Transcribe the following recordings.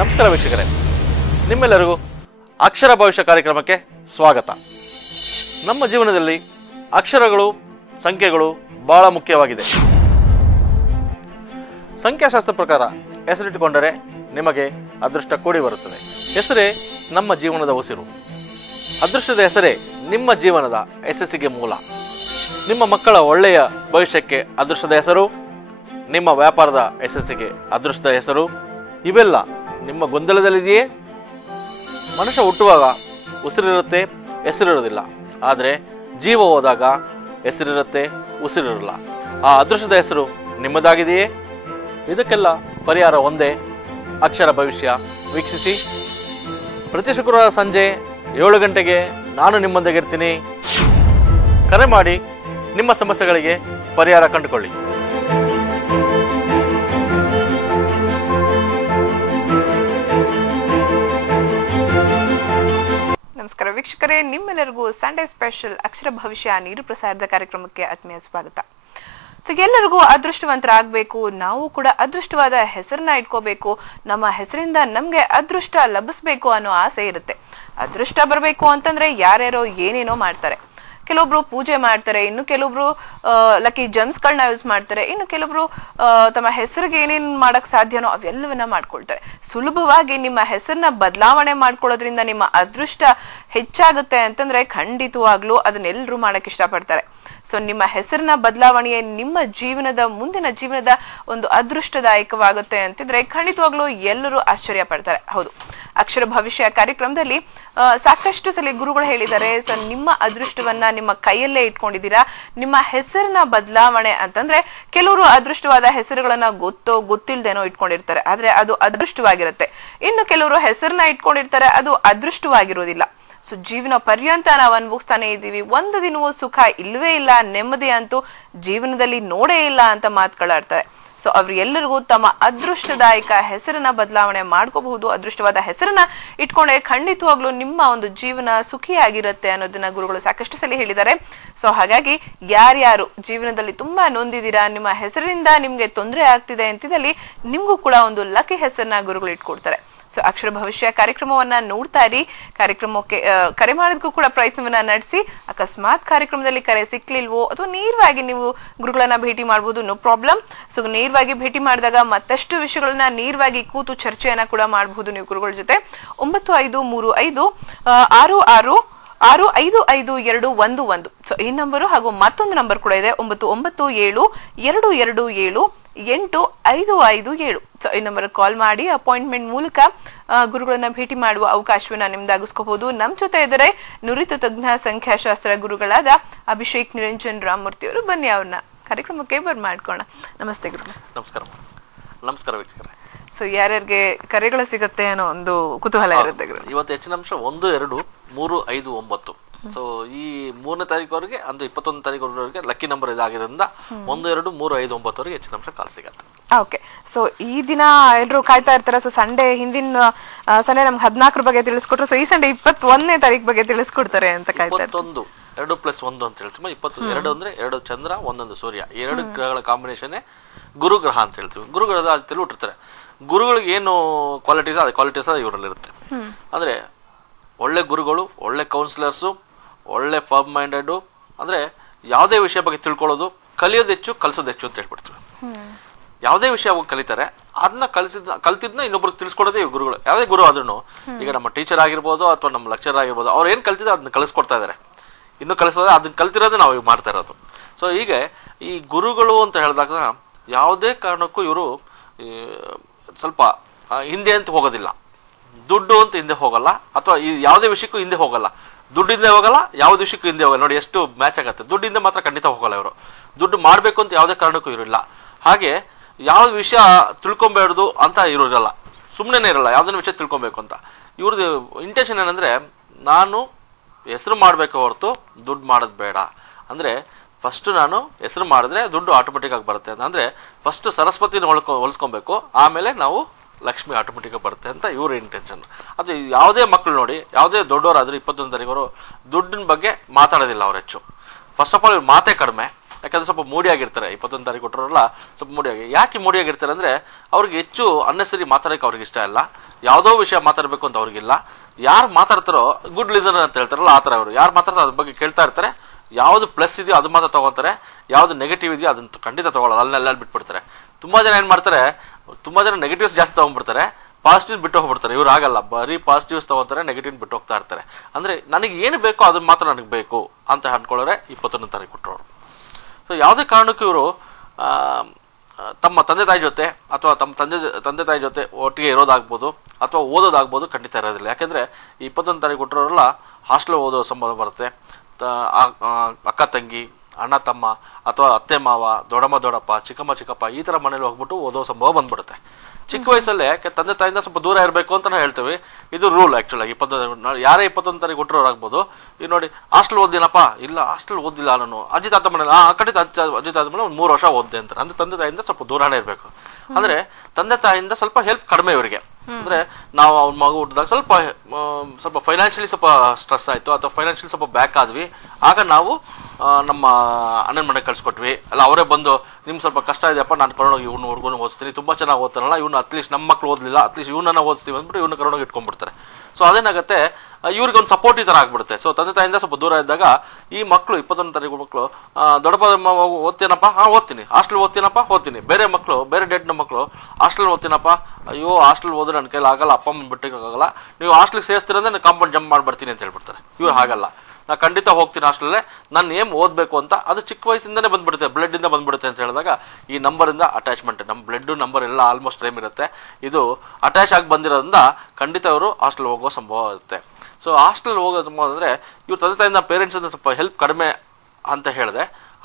ನಮಸ್ಕಾರ ವೀಕ್ಷಕರೇ, ನಿಮ್ಮೆಲ್ಲರಿಗೂ ಅಕ್ಷರ ಭವಿಷ್ಯ ಕಾರ್ಯಕ್ರಮಕ್ಕೆ ಸ್ವಾಗತ. ನಮ್ಮ ಜೀವನದಲ್ಲಿ ಅಕ್ಷರಗಳು, ಸಂಖ್ಯೆಗಳು ಬಹಳ ಮುಖ್ಯವಾಗಿದೆ. ಸಂಖ್ಯಾಶಾಸ್ತ್ರ ಪ್ರಕಾರ ಹೆಸರಿಟ್ಟುಕೊಂಡರೆ ನಿಮಗೆ ಅದೃಷ್ಟ ಕೂಡಿ ಬರುತ್ತದೆ. ಹೆಸರೇ ನಮ್ಮ ಜೀವನದ ಉಸಿರು. ಅದೃಷ್ಟದ ಹೆಸರೇ ನಿಮ್ಮ ಜೀವನದ ಯಶಸ್ಸಿಗೆ ಮೂಲ. ನಿಮ್ಮ ಮಕ್ಕಳ ಒಳ್ಳೆಯ ಭವಿಷ್ಯಕ್ಕೆ ಅದೃಷ್ಟದ ಹೆಸರು, ನಿಮ್ಮ ವ್ಯಾಪಾರದ ಯಶಸ್ಸಿಗೆ ಅದೃಷ್ಟದ ಹೆಸರು, ಇವೆಲ್ಲ ನಿಮ್ಮ ಗೊಂದಲದಲ್ಲಿದೆಯೇ? ಮನುಷ್ಯ ಹುಟ್ಟುವಾಗ ಉಸಿರಿರುತ್ತೆ, ಹೆಸರಿರೋದಿಲ್ಲ. ಆದರೆ ಜೀವ ಹೋದಾಗ ಹೆಸರಿರುತ್ತೆ, ಉಸಿರಿರಲ್ಲ. ಆ ಅದೃಷ್ಟದ ಹೆಸರು ನಿಮ್ಮದಾಗಿದೆಯೇ? ಇದಕ್ಕೆಲ್ಲ ಪರಿಹಾರ ಒಂದೇ, ಅಕ್ಷರ ಭವಿಷ್ಯ ವೀಕ್ಷಿಸಿ. ಪ್ರತಿ ಶುಕ್ರವಾರ ಸಂಜೆ 7 ಗಂಟೆಗೆ ನಾನು ನಿಮ್ಮೊಂದಿಗೆ ಇರ್ತೀನಿ. ಕರೆ ಮಾಡಿ ನಿಮ್ಮ ಸಮಸ್ಯೆಗಳಿಗೆ ಪರಿಹಾರ ಕಂಡುಕೊಳ್ಳಿ. ನಮಸ್ಕಾರ ವೀಕ್ಷಕರೇ, ನಿಮ್ಮೆಲ್ಲರಿಗೂ ಸಂಡೇ ಸ್ಪೆಷಲ್ ಅಕ್ಷರ ಭವಿಷ್ಯ ನೀರು ಪ್ರಸಾರದ ಕಾರ್ಯಕ್ರಮಕ್ಕೆ ಆತ್ಮೀಯ ಸ್ವಾಗತ. ಸೊ ಎಲ್ಲರಿಗೂ ಅದೃಷ್ಟವಂತರಾಗಬೇಕು, ನಾವು ಕೂಡ ಅದೃಷ್ಟವಾದ ಹೆಸರನ್ನ ಇಟ್ಕೋಬೇಕು, ನಮ್ಮ ಹೆಸರಿಂದ ನಮ್ಗೆ ಅದೃಷ್ಟ ಲಭಿಸ್ಬೇಕು ಅನ್ನೋ ಆಸೆ ಇರುತ್ತೆ. ಅದೃಷ್ಟ ಬರಬೇಕು ಅಂತಂದ್ರೆ ಯಾರ್ಯಾರೋ ಏನೇನೋ ಮಾಡ್ತಾರೆ. ಕೆಲವೊಬ್ರು ಪೂಜೆ ಮಾಡ್ತಾರೆ, ಇನ್ನು ಕೆಲವೊಬ್ರು ಲಕ್ಕಿ ಜಮ್ಸ್ಗಳನ್ನ ಯೂಸ್ ಮಾಡ್ತಾರೆ, ಇನ್ನು ಕೆಲವೊಬ್ರು ತಮ್ಮ ಹೆಸರಿಗೆ ಏನೇನ್ ಮಾಡಕ್ ಸಾಧ್ಯನೋ ಅವೆಲ್ಲವನ್ನ ಮಾಡ್ಕೊಳ್ತಾರೆ. ಸುಲಭವಾಗಿ ನಿಮ್ಮ ಹೆಸರನ್ನ ಬದಲಾವಣೆ ಮಾಡ್ಕೊಳ್ಳೋದ್ರಿಂದ ನಿಮ್ಮ ಅದೃಷ್ಟ ಹೆಚ್ಚಾಗುತ್ತೆ ಅಂತಂದ್ರೆ ಖಂಡಿತವಾಗ್ಲೂ ಅದನ್ನೆಲ್ಲರೂ ಮಾಡಕ್ ಇಷ್ಟಪಡ್ತಾರೆ. ಸೊ ನಿಮ್ಮ ಹೆಸರಿನ ಬದಲಾವಣೆಯೇ ನಿಮ್ಮ ಜೀವನದ ಮುಂದಿನ ಜೀವನದ ಒಂದು ಅದೃಷ್ಟದಾಯಕವಾಗುತ್ತೆ ಅಂತಿದ್ರೆ ಖಂಡಿತವಾಗ್ಲೂ ಎಲ್ಲರೂ ಆಶ್ಚರ್ಯ ಪಡ್ತಾರೆ. ಹೌದು, ಅಕ್ಷರ ಭವಿಷ್ಯ ಕಾರ್ಯಕ್ರಮದಲ್ಲಿ ಸಾಕಷ್ಟು ಸಲ ಗುರುಗಳು ಹೇಳಿದ್ದಾರೆ, ಸೊ ನಿಮ್ಮ ಅದೃಷ್ಟವನ್ನ ನಿಮ್ಮ ಕೈಯಲ್ಲೇ ಇಟ್ಕೊಂಡಿದ್ದೀರಾ. ನಿಮ್ಮ ಹೆಸರಿನ ಬದಲಾವಣೆ ಅಂತಂದ್ರೆ ಕೆಲವರು ಅದೃಷ್ಟವಾದ ಹೆಸರುಗಳನ್ನ ಗೊತ್ತಿಲ್ದೇನೋ ಇಟ್ಕೊಂಡಿರ್ತಾರೆ, ಆದ್ರೆ ಅದು ಅದೃಷ್ಟವಾಗಿರುತ್ತೆ. ಇನ್ನು ಕೆಲವರು ಹೆಸರನ್ನ ಇಟ್ಕೊಂಡಿರ್ತಾರೆ, ಅದು ಅದೃಷ್ಟವಾಗಿರೋದಿಲ್ಲ. ಸೊ ಜೀವನ ಪರ್ಯಂತ ನಾವು ಅನುಭವಿಸ್ತಾನೆ ಇದ್ದೀವಿ, ಒಂದು ದಿನವೂ ಸುಖ ಇಲ್ವೇ ಇಲ್ಲ, ನೆಮ್ಮದಿ ಅಂತೂ ಜೀವನದಲ್ಲಿ ನೋಡೇ ಇಲ್ಲ ಅಂತ ಮಾತುಗಳಾಡ್ತಾರೆ. ಸೊ ಅವ್ರು ಎಲ್ಲರಿಗೂ ತಮ್ಮ ಅದೃಷ್ಟದಾಯಕ ಹೆಸರನ್ನ ಬದಲಾವಣೆ ಮಾಡ್ಕೋಬಹುದು. ಅದೃಷ್ಟವಾದ ಹೆಸರನ್ನ ಇಟ್ಕೊಂಡ್ರೆ ಖಂಡಿತವಾಗ್ಲೂ ನಿಮ್ಮ ಒಂದು ಜೀವನ ಸುಖಿಯಾಗಿರುತ್ತೆ ಅನ್ನೋದನ್ನ ಗುರುಗಳು ಸಾಕಷ್ಟು ಸಲ ಹೇಳಿದ್ದಾರೆ. ಸೊ ಹಾಗಾಗಿ ಯಾರ್ಯಾರು ಜೀವನದಲ್ಲಿ ತುಂಬಾ ನೊಂದಿದ್ದೀರಾ, ನಿಮ್ಮ ಹೆಸರಿಂದ ನಿಮ್ಗೆ ತೊಂದರೆ ಆಗ್ತಿದೆ ಅಂತಿದ್ದಲ್ಲಿ ನಿಮ್ಗೂ ಕೂಡ ಒಂದು ಲಕ್ಕಿ ಹೆಸರನ್ನ ಗುರುಗಳು ಇಟ್ಕೊಡ್ತಾರೆ. ಸೊ ಅಕ್ಷರ ಭವಿಷ್ಯ ಕಾರ್ಯಕ್ರಮವನ್ನ ನೋಡ್ತಾ ಇರಿ. ಕಾರ್ಯಕ್ರಮಕ್ಕೆ ಕರೆ ಮಾಡೋದಕ್ಕೂ ಕೂಡ ಪ್ರಯತ್ನವನ್ನ ನಡೆಸಿ. ಅಕಸ್ಮಾತ್ ಕಾರ್ಯಕ್ರಮದಲ್ಲಿ ಕರೆ ಸಿಕ್ಲಿಲ್ವೋ ಅಥವಾ ನೇರವಾಗಿ ನೀವು ಗುರುಗಳನ್ನ ಭೇಟಿ ಮಾಡಬಹುದು, ನೋ ಪ್ರಾಬ್ಲಮ್. ಸೊ ನೇರವಾಗಿ ಭೇಟಿ ಮಾಡಿದಾಗ ಮತ್ತಷ್ಟು ವಿಷಯಗಳನ್ನ ನೇರವಾಗಿ ಕೂತು ಚರ್ಚೆಯನ್ನ ಕೂಡ ಮಾಡಬಹುದು ನೀವು ಗುರುಗಳ ಜೊತೆ. 9535 ಸೊ ಈ ನಂಬರು ಹಾಗೂ ಮತ್ತೊಂದು ನಂಬರ್ ಕೂಡ ಇದೆ, 9972278557. ಸೊ ಈ ನಂಬರ್ ಕಾಲ್ ಮಾಡಿ ಅಪಾಯಿಂಟ್ಮೆಂಟ್ ಮೂಲಕ ಗುರುಗಳನ್ನ ಭೇಟಿ ಮಾಡುವ ಅವಕಾಶವನ್ನ ನಿಮ್ದಾಗಿಸ್ಕೋಬಹುದು. ನಮ್ ಜೊತೆ ಇದ್ದಾರೆ ನುರಿತ ತಜ್ಞ ಸಂಖ್ಯಾಶಾಸ್ತ್ರ ಗುರುಗಳಾದ ಅಭಿಷೇಕ್ ನಿರಂಜನ್ ರಾಮಮೂರ್ತಿ ಅವರು. ಬನ್ನಿ ಅವ್ರನ್ನ ಕಾರ್ಯಕ್ರಮಕ್ಕೆ ಮಾಡ್ಕೋಣ. ನಮಸ್ತೆ ಗುರು. ನಮಸ್ಕಾರ. ನಮಸ್ಕಾರ ವೀಕ್ಷಕರೇ. ಸೊ ಯಾರ್ಯಾರಿಗೆ ಕರೆಗಳು ಸಿಗತ್ತೆ ಅನ್ನೋ ಒಂದು ಕುತೂಹಲ ಇರುತ್ತೆ ಗುರು. ಇವತ್ತು ಹೆಚ್ಚಿನ ಅಂಶ 1, 2, 3, 5, 9. ಸೊ ಈ 3ನೇ ತಾರೀಕುವರೆಗೆ ಅಂದ್ರೆ 21 ತಾರೀಕುವರೆಗೆ ಲಕ್ಕಿ ನಂಬರ್ ಇದಾಗಿರೋದ್ರಿಂದ 1, 2, 3, 5, 9 ಹೆಚ್ಚಿನ ಅಂಶ ಕಾಲ್ ಸಿಗತ್ತೆ. ಓಕೆ. ಸೊ ಈ ದಿನ ಎಲ್ರು ಕಾಯ್ತಾ ಇರ್ತಾರೆ. ಸೊ ಸಂಡೇ ಹಿಂದಿನ ಸಂಡೇ ನಮ್ಗೆ 14 ಬಗ್ಗೆ ತಿಳಿಸ್ಕೊಟ್ರು. ಸೊ ಈ ಸಂಡೇ 21ನೇ ತಾರೀಕು ಬಗ್ಗೆ ತಿಳಿಸ್ಕೊಡ್ತಾರೆ ಅಂತ ಕಾಯ್ತಾ ಇರ್ತಾರೆ. 21 2 + 1 ಅಂತ ಹೇಳ್ತೀವಿ. 22 ಅಂದ್ರೆ 2 ಚಂದ್ರ 1 ಸೂರ್ಯ, 2 ಗ್ರಹಗಳ ಕಾಂಬಿನೇಷನ್ ಗುರುಗ್ರಹ ಅಂತ ಹೇಳ್ತೀವಿ. ಗುರುಗ್ರಹದ ಅಲ್ಲಿ ಹುಟ್ಟಿರ್ತಾರೆ. ಗುರುಗಳಿಗೆ ಏನು ಕ್ವಾಲಿಟೀಸ್ ಅದೇ ಕ್ವಾಲಿಟೀಸ್ ಇವರಲ್ಲಿ ಇರುತ್ತೆ. ಅಂದ್ರೆ ಒಳ್ಳೆ ಗುರುಗಳು, ಒಳ್ಳೆ ಕೌನ್ಸಿಲರ್ಸು, ಒಳ್ಳೆ ಫರ್ಮ್ ಮೈಂಡೆಡ್, ಅಂದ್ರೆ ಯಾವುದೇ ವಿಷಯ ಬಗ್ಗೆ ತಿಳ್ಕೊಳ್ಳೋದು, ಕಲಿಯೋದು ಹೆಚ್ಚು, ಕಲ್ಸೋದು ಹೆಚ್ಚು ಅಂತ ಹೇಳ್ಬಿಡ್ತೀವಿ. ಯಾವುದೇ ವಿಷಯ ಕಲಿತಾರೆ ಅದನ್ನ ಕಲ್ತಿದ್ನ ಇನ್ನೊಬ್ರಿಗೆ ತಿಳಿಸ್ಕೊಡೋದೇ ಗುರುಗಳು. ಯಾವುದೇ ಗುರು ಆದ್ರೂ, ಈಗ ನಮ್ಮ ಟೀಚರ್ ಆಗಿರ್ಬೋದು ಅಥವಾ ನಮ್ಮ ಲೆಕ್ಚರ್ ಆಗಿರ್ಬೋದು, ಅವ್ರು ಏನ್ ಕಲ್ತಿದ್ರೆ ಅದನ್ನ ಕಲಿಸ್ಕೊಡ್ತಾ ಇದಾರೆ. ಇನ್ನು ಕಲಿಸೋದ್ರೆ ಅದನ್ನ ಕಲ್ತಿರೋದೇ ನಾವು ಈಗ ಮಾಡ್ತಾ ಇರೋದು. ಸೊ ಹೀಗೆ ಈ ಗುರುಗಳು ಅಂತ ಹೇಳಿದಾಗ ಯಾವುದೇ ಕಾರಣಕ್ಕೂ ಇವರು ಸ್ವಲ್ಪ ಹಿಂದೆ ಅಂತ ಹೋಗೋದಿಲ್ಲ, ದುಡ್ಡು ಅಂತ ಹಿಂದೆ ಹೋಗಲ್ಲ, ಅಥವಾ ಈ ಯಾವುದೇ ವಿಷಯಕ್ಕೂ ಹಿಂದೆ ಹೋಗಲ್ಲ. ದುಡ್ಡಿಂದ ಹೋಗಲ್ಲ, ಯಾವುದೇ ವಿಷಯಕ್ಕೂ ಹಿಂದೆ ಹೋಗಲ್ಲ. ನೋಡಿ ಎಷ್ಟು ಮ್ಯಾಚ್ ಆಗತ್ತೆ. ದುಡ್ಡಿಂದ ಮಾತ್ರ ಖಂಡಿತ ಹೋಗಲ್ಲ ಇವರು. ದುಡ್ಡು ಮಾಡಬೇಕು ಅಂತ ಯಾವುದೇ ಕಾರಣಕ್ಕೂ ಇರಲ್ಲ. ಹಾಗೆ ಯಾವ ವಿಷಯ ತಿಳ್ಕೊಬೇಡ್ದು ಅಂತ ಇರೋರಲ್ಲ, ಸುಮ್ಮನೆ ಇರಲ್ಲ ಯಾವುದನ್ನ ವಿಷಯ ತಿಳ್ಕೊಬೇಕು ಅಂತ. ಇವ್ರದ್ದು ಇಂಟೆನ್ಷನ್ ಏನಂದ್ರೆ, ನಾನು ಹೆಸರು ಮಾಡಬೇಕು ಹೊರತು ದುಡ್ಡು ಮಾಡೋದು ಬೇಡ. ಅಂದ್ರೆ ಫಸ್ಟ್ ನಾನು ಹೆಸರು ಮಾಡಿದ್ರೆ ದುಡ್ಡು ಆಟೋಮೆಟಿಕ್ ಆಗಿ ಬರುತ್ತೆ ಅಂತ. ಅಂದ್ರೆ ಫಸ್ಟ್ ಸರಸ್ವತಿನ ಹೊಲಿಸ್ಕೊಬೇಕು, ಆಮೇಲೆ ನಾವು ಲಕ್ಷ್ಮಿ ಆಟೋಮೆಟಿಕ್ ಬರುತ್ತೆ ಅಂತ ಇವ್ರ ಇಂಟೆನ್ಷನ್. ಅದು ಯಾವುದೇ ಮಕ್ಕಳು ನೋಡಿ, ಯಾವುದೇ ದೊಡ್ಡವರಾದ್ರೂ 21 ತಾರೀಕು ದುಡ್ಡಿನ ಬಗ್ಗೆ ಮಾತಾಡೋದಿಲ್ಲ ಅವ್ರು ಹೆಚ್ಚು. ಫಸ್ಟ್ ಆಫ್ ಆಲ್ ಇವ್ರು ಮಾತೇ ಕಡಿಮೆ. ಯಾಕಂದ್ರೆ ಸ್ವಲ್ಪ ಮೂಡಿಯಾಗಿರ್ತಾರೆ. 21 ತಾರೀಕು ಕೊಟ್ಟರಲ್ಲ ಸ್ವಲ್ಪ ಮೂಡಿಯಾಗಿ. ಯಾಕೆ ಮೂಡಿಯಾಗಿರ್ತಾರೆ ಅಂದರೆ ಅವ್ರಿಗೆ ಹೆಚ್ಚು ಅನ್ನೆಸರಿ ಮಾತಾಡೋಕ್ಕೆ ಅವ್ರಿಗೆ ಇಷ್ಟ ಇಲ್ಲ, ಯಾವುದೋ ವಿಷಯ ಮಾತಾಡಬೇಕು ಅಂತ ಅವ್ರಿಗಿಲ್ಲ. ಯಾರು ಮಾತಾಡ್ತಾರೋ ಗುಡ್ ಲಿಸನರ್ ಅಂತ ಹೇಳ್ತಾರಲ್ಲ ಆ ಥರ ಅವರು ಯಾರು ಮಾತಾಡ್ತಾರೋ ಅದ್ರ ಬಗ್ಗೆ ಕೇಳ್ತಾ ಇರ್ತಾರೆ. ಯಾವುದು ಪ್ಲಸ್ ಇದೆಯೋ ಅದು ಮಾತ್ರ ತೊಗೊತಾರೆ, ಯಾವುದು ನೆಗೆಟಿವ್ ಇದೆಯೋ ಅದನ್ನು ಖಂಡಿತ ತೊಗೊಳ್ಳೋಲ್ಲ, ಅಲ್ಲೆಲ್ಲ ಬಿಟ್ಬಿಡ್ತಾರೆ. ತುಂಬ ಜನ ಏನು ಮಾಡ್ತಾರೆ, ತುಂಬ ಜನ ನೆಗೆಟಿವ್ಸ್ ಜಾಸ್ತಿ ತೊಗೊಂಡ್ಬಿಡ್ತಾರೆ, ಪಾಸಿಟಿವ್ಸ್ ಬಿಟ್ಟು ಹೋಗ್ಬಿಡ್ತಾರೆ. ಇವ್ರು ಆಗಲ್ಲ, ಬರೀ ಪಾಸಿಟಿವ್ಸ್ ತೊಗೊತಾರೆ, ನೆಗೆಟಿವ್ ಬಿಟ್ಟು ಹೋಗ್ತಾ ಇರ್ತಾರೆ. ಅಂದರೆ ನನಗೆ ಏನು ಬೇಕೋ ಅದನ್ನು ಮಾತ್ರ ನನಗೆ ಬೇಕು ಅಂತ ಅಂದ್ಕೊಳ್ಳೋರೆ 21 ತಾರೀಕು ಕೊಟ್ಟರು. ಸೊ ಯಾವುದೇ ಕಾರಣಕ್ಕೂ ಇವರು ತಮ್ಮ ತಂದೆ ತಾಯಿ ಜೊತೆ ಅಥವಾ ತಮ್ಮ ತಂದೆ ತಾಯಿ ಜೊತೆ ಒಟ್ಟಿಗೆ ಇರೋದಾಗ್ಬೋದು ಅಥವಾ ಓದೋದಾಗ್ಬೋದು ಖಂಡಿತ ಇರೋದಿಲ್ಲ. ಯಾಕೆಂದರೆ 21 ತಾರೀಕು ಕೊಟ್ಟರೋರೆಲ್ಲ ಹಾಸ್ಟೆಲ್ ಓದೋ ಸಂಭವ ಬರುತ್ತೆ. ಅಕ್ಕ ತಂಗಿ, ಅಣ್ಣ ತಮ್ಮ ಅಥವಾ ಅತ್ತೆ ಮಾವ, ದೊಡ್ಡಮ್ಮ ದೊಡ್ಡಪ್ಪ, ಚಿಕ್ಕಮ್ಮ ಚಿಕ್ಕಪ್ಪ ಈ ಥರ ಮನೇಲಿ ಹೋಗ್ಬಿಟ್ಟು ಓದೋ ಸಂಭವ ಬಂದ್ಬಿಡುತ್ತೆ. ಚಿಕ್ಕ ವಯಸ್ಸಲ್ಲೇ ತಂದೆ ತಾಯಿಂದ ಸ್ವಲ್ಪ ದೂರ ಇರಬೇಕು ಅಂತ ನಾವು ಹೇಳ್ತೀವಿ. ಇದು ರೂಲ್ ಆ್ಯಕ್ಚುಲಾಗಿ. ಯಾರೇ 21 ತಾರೀಕು ಕೊಟ್ಟರೋರಾಗ್ಬೋದು. ಈಗ ನೋಡಿ, ಹಾಸ್ಟೆಲ್ ಓದಿನಪ್ಪ, ಇಲ್ಲ ಹಾಸ್ಟೆಲ್ ಓದಿಲ್ಲ ನಾನು, ಅಜ್ಜಿ ತಾತ ಮನೇಲಿ ಖಂಡಿತ ಅಜ್ಜಿ ತಾತ ಮೇಲೆ ಒಂದು 3 ವರ್ಷ ಓದಿದೆ ಅಂತಾರೆ. ಅಂದರೆ ತಂದೆ ತಾಯಿಂದ ಸ್ವಲ್ಪ ದೂರನೇ ಇರಬೇಕು. ಅಂದರೆ ತಂದೆ ತಾಯಿಯಿಂದ ಸ್ವಲ್ಪ ಹೆಲ್ಪ್ ಕಡಿಮೆ ಇವರಿಗೆ. ಅಂದರೆ ನಾವು ಅವ್ನ ಮಗು ಹುಟ್ಟಿದಾಗ ಸ್ವಲ್ಪ ಫೈನಾನ್ಷಿಯಲಿ ಸ್ವಲ್ಪ ಸ್ಟ್ರೆಸ್ ಆಯಿತು ಅಥವಾ ಫೈನಾನ್ಷಿಯಲಿ ಸ್ವಲ್ಪ ಬ್ಯಾಕ್ ಆದ್ವಿ. ಆಗ ನಾವು ನಮ್ಮ ಅಣ್ಣನ ಮನೆಗೆ ಕಳ್ಸಿಕೊಟ್ವಿ. ಅಲ್ಲ ಅವರೇ ಬಂದು ನಿಮ್ಗೆ ಸ್ವಲ್ಪ ಕಷ್ಟ ಇದೆಯಪ್ಪ, ನಾನು ಕರ್ಕೊಂಡೋಗಿ ಇವ್ನು ಹುಡುಗನ ಓದಿಸ್ತೀನಿ, ತುಂಬ ಚೆನ್ನಾಗಿ ಓದ್ತಾನಲ್ಲ ಇವನು, ಅಟ್ಲೀಸ್ಟ್ ನಮ್ಮ ಮಕ್ಳು ಓದಲಿಲ್ಲ, ಅಟ್ಲೀಸ್ಟ್ ಇವನನ್ನ ಓದಿಸ್ತೀವಿ ಅಂದ್ಬಿಟ್ಟು ಇವ್ನ ಕರ್ಕೊಂಡೋಗಿ ಇಟ್ಕೊಂಡ್ಬಿಡ್ತಾರೆ. ಸೊ ಅದೇನಾಗುತ್ತೆ, ಇವ್ರಿಗೆ ಒಂದು ಸಪೋರ್ಟ್ ಈ ಥರ ಆಗ್ಬಿಡುತ್ತೆ. ಸೊ ತಂದೆ ತಾಯಿಂದ ಸ್ವಲ್ಪ ದೂರ ಇದ್ದಾಗ ಈ ಮಕ್ಕಳು 21 ತಾರೀಕು ಮಕ್ಕಳು ದೊಡ್ಡಪ್ಪ ಓದ್ತೀನಪ್ಪ, ಓದ್ತೀನಿ, ಹಾಸ್ಟೆಲ್ ಓದ್ತೀನಪ್ಪ, ಓದ್ತೀನಿ. ಬೇರೆ ಮಕ್ಕಳು, ಬೇರೆ ಡೇಟ್ನ ಮಕ್ಕಳು ಹಾಸ್ಟೆಲ್ ಓದ್ತೀನಪ್ಪ, ಅಯ್ಯೋ ಹಾಸ್ಟೆಲ್ ಓದ್ರೆ ನನ್ನ ಕೈಲಿ ಆಗಲ್ಲ, ಅಪ್ಪ ಅಮ್ಮನ ಬಿಟ್ಟಿಗಾಗಲ್ಲ, ನೀವು ಹಾಸ್ಟೆಲ್ಗೆ ಸೇರಿಸ್ತೀರಂದ್ರೆ ನಾನು ಕಾಂಪೌಂಡ್ ಜಂಪ್ ಮಾಡ್ಬರ್ತೀನಿ ಅಂತ ಹೇಳ್ಬಿಡ್ತಾರೆ. ಇವ್ರು ಹಾಗಲ್ಲ, ನಾ ಖಂಡಿತ ಹೋಗ್ತೀನಿ ಹಾಸ್ಟೆಲಲ್ಲೇ, ನಾನು ಏನು ಓದಬೇಕು ಅಂತ ಅದು ಚಿಕ್ಕ ವಯಸ್ಸಿಂದನೇ ಬಂದ್ಬಿಡುತ್ತೆ, ಬ್ಲಡ್ಡಿಂದ ಬಂದ್ಬಿಡುತ್ತೆ ಅಂತ ಹೇಳಿದಾಗ ಈ ನಂಬರಿಂದ ಅಟ್ಯಾಚ್ಮೆಂಟ್, ನಮ್ಮ ಬ್ಲಡ್ಡು ನಂಬರ್ ಎಲ್ಲ ಆಲ್ಮೋಸ್ಟ್ ಸೇಮ್ ಇರುತ್ತೆ. ಇದು ಅಟ್ಯಾಚ್ ಆಗಿ ಬಂದಿರೋದ್ರಿಂದ ಖಂಡಿತ ಅವರು ಹಾಸ್ಟೆಲ್ ಹೋಗೋ ಸಂಭವ ಇರುತ್ತೆ. ಸೊ ಹಾಸ್ಟೆಲ್ ಹೋಗೋ ಸಂಭವ ಅಂದರೆ ಇವ್ರ ತಂದೆ ತಾಯಿಂದ ಪೇರೆಂಟ್ಸಿಂದ ಸ್ವಲ್ಪ ಹೆಲ್ಪ್ ಕಡಿಮೆ ಅಂತ ಹೇಳಿದೆ.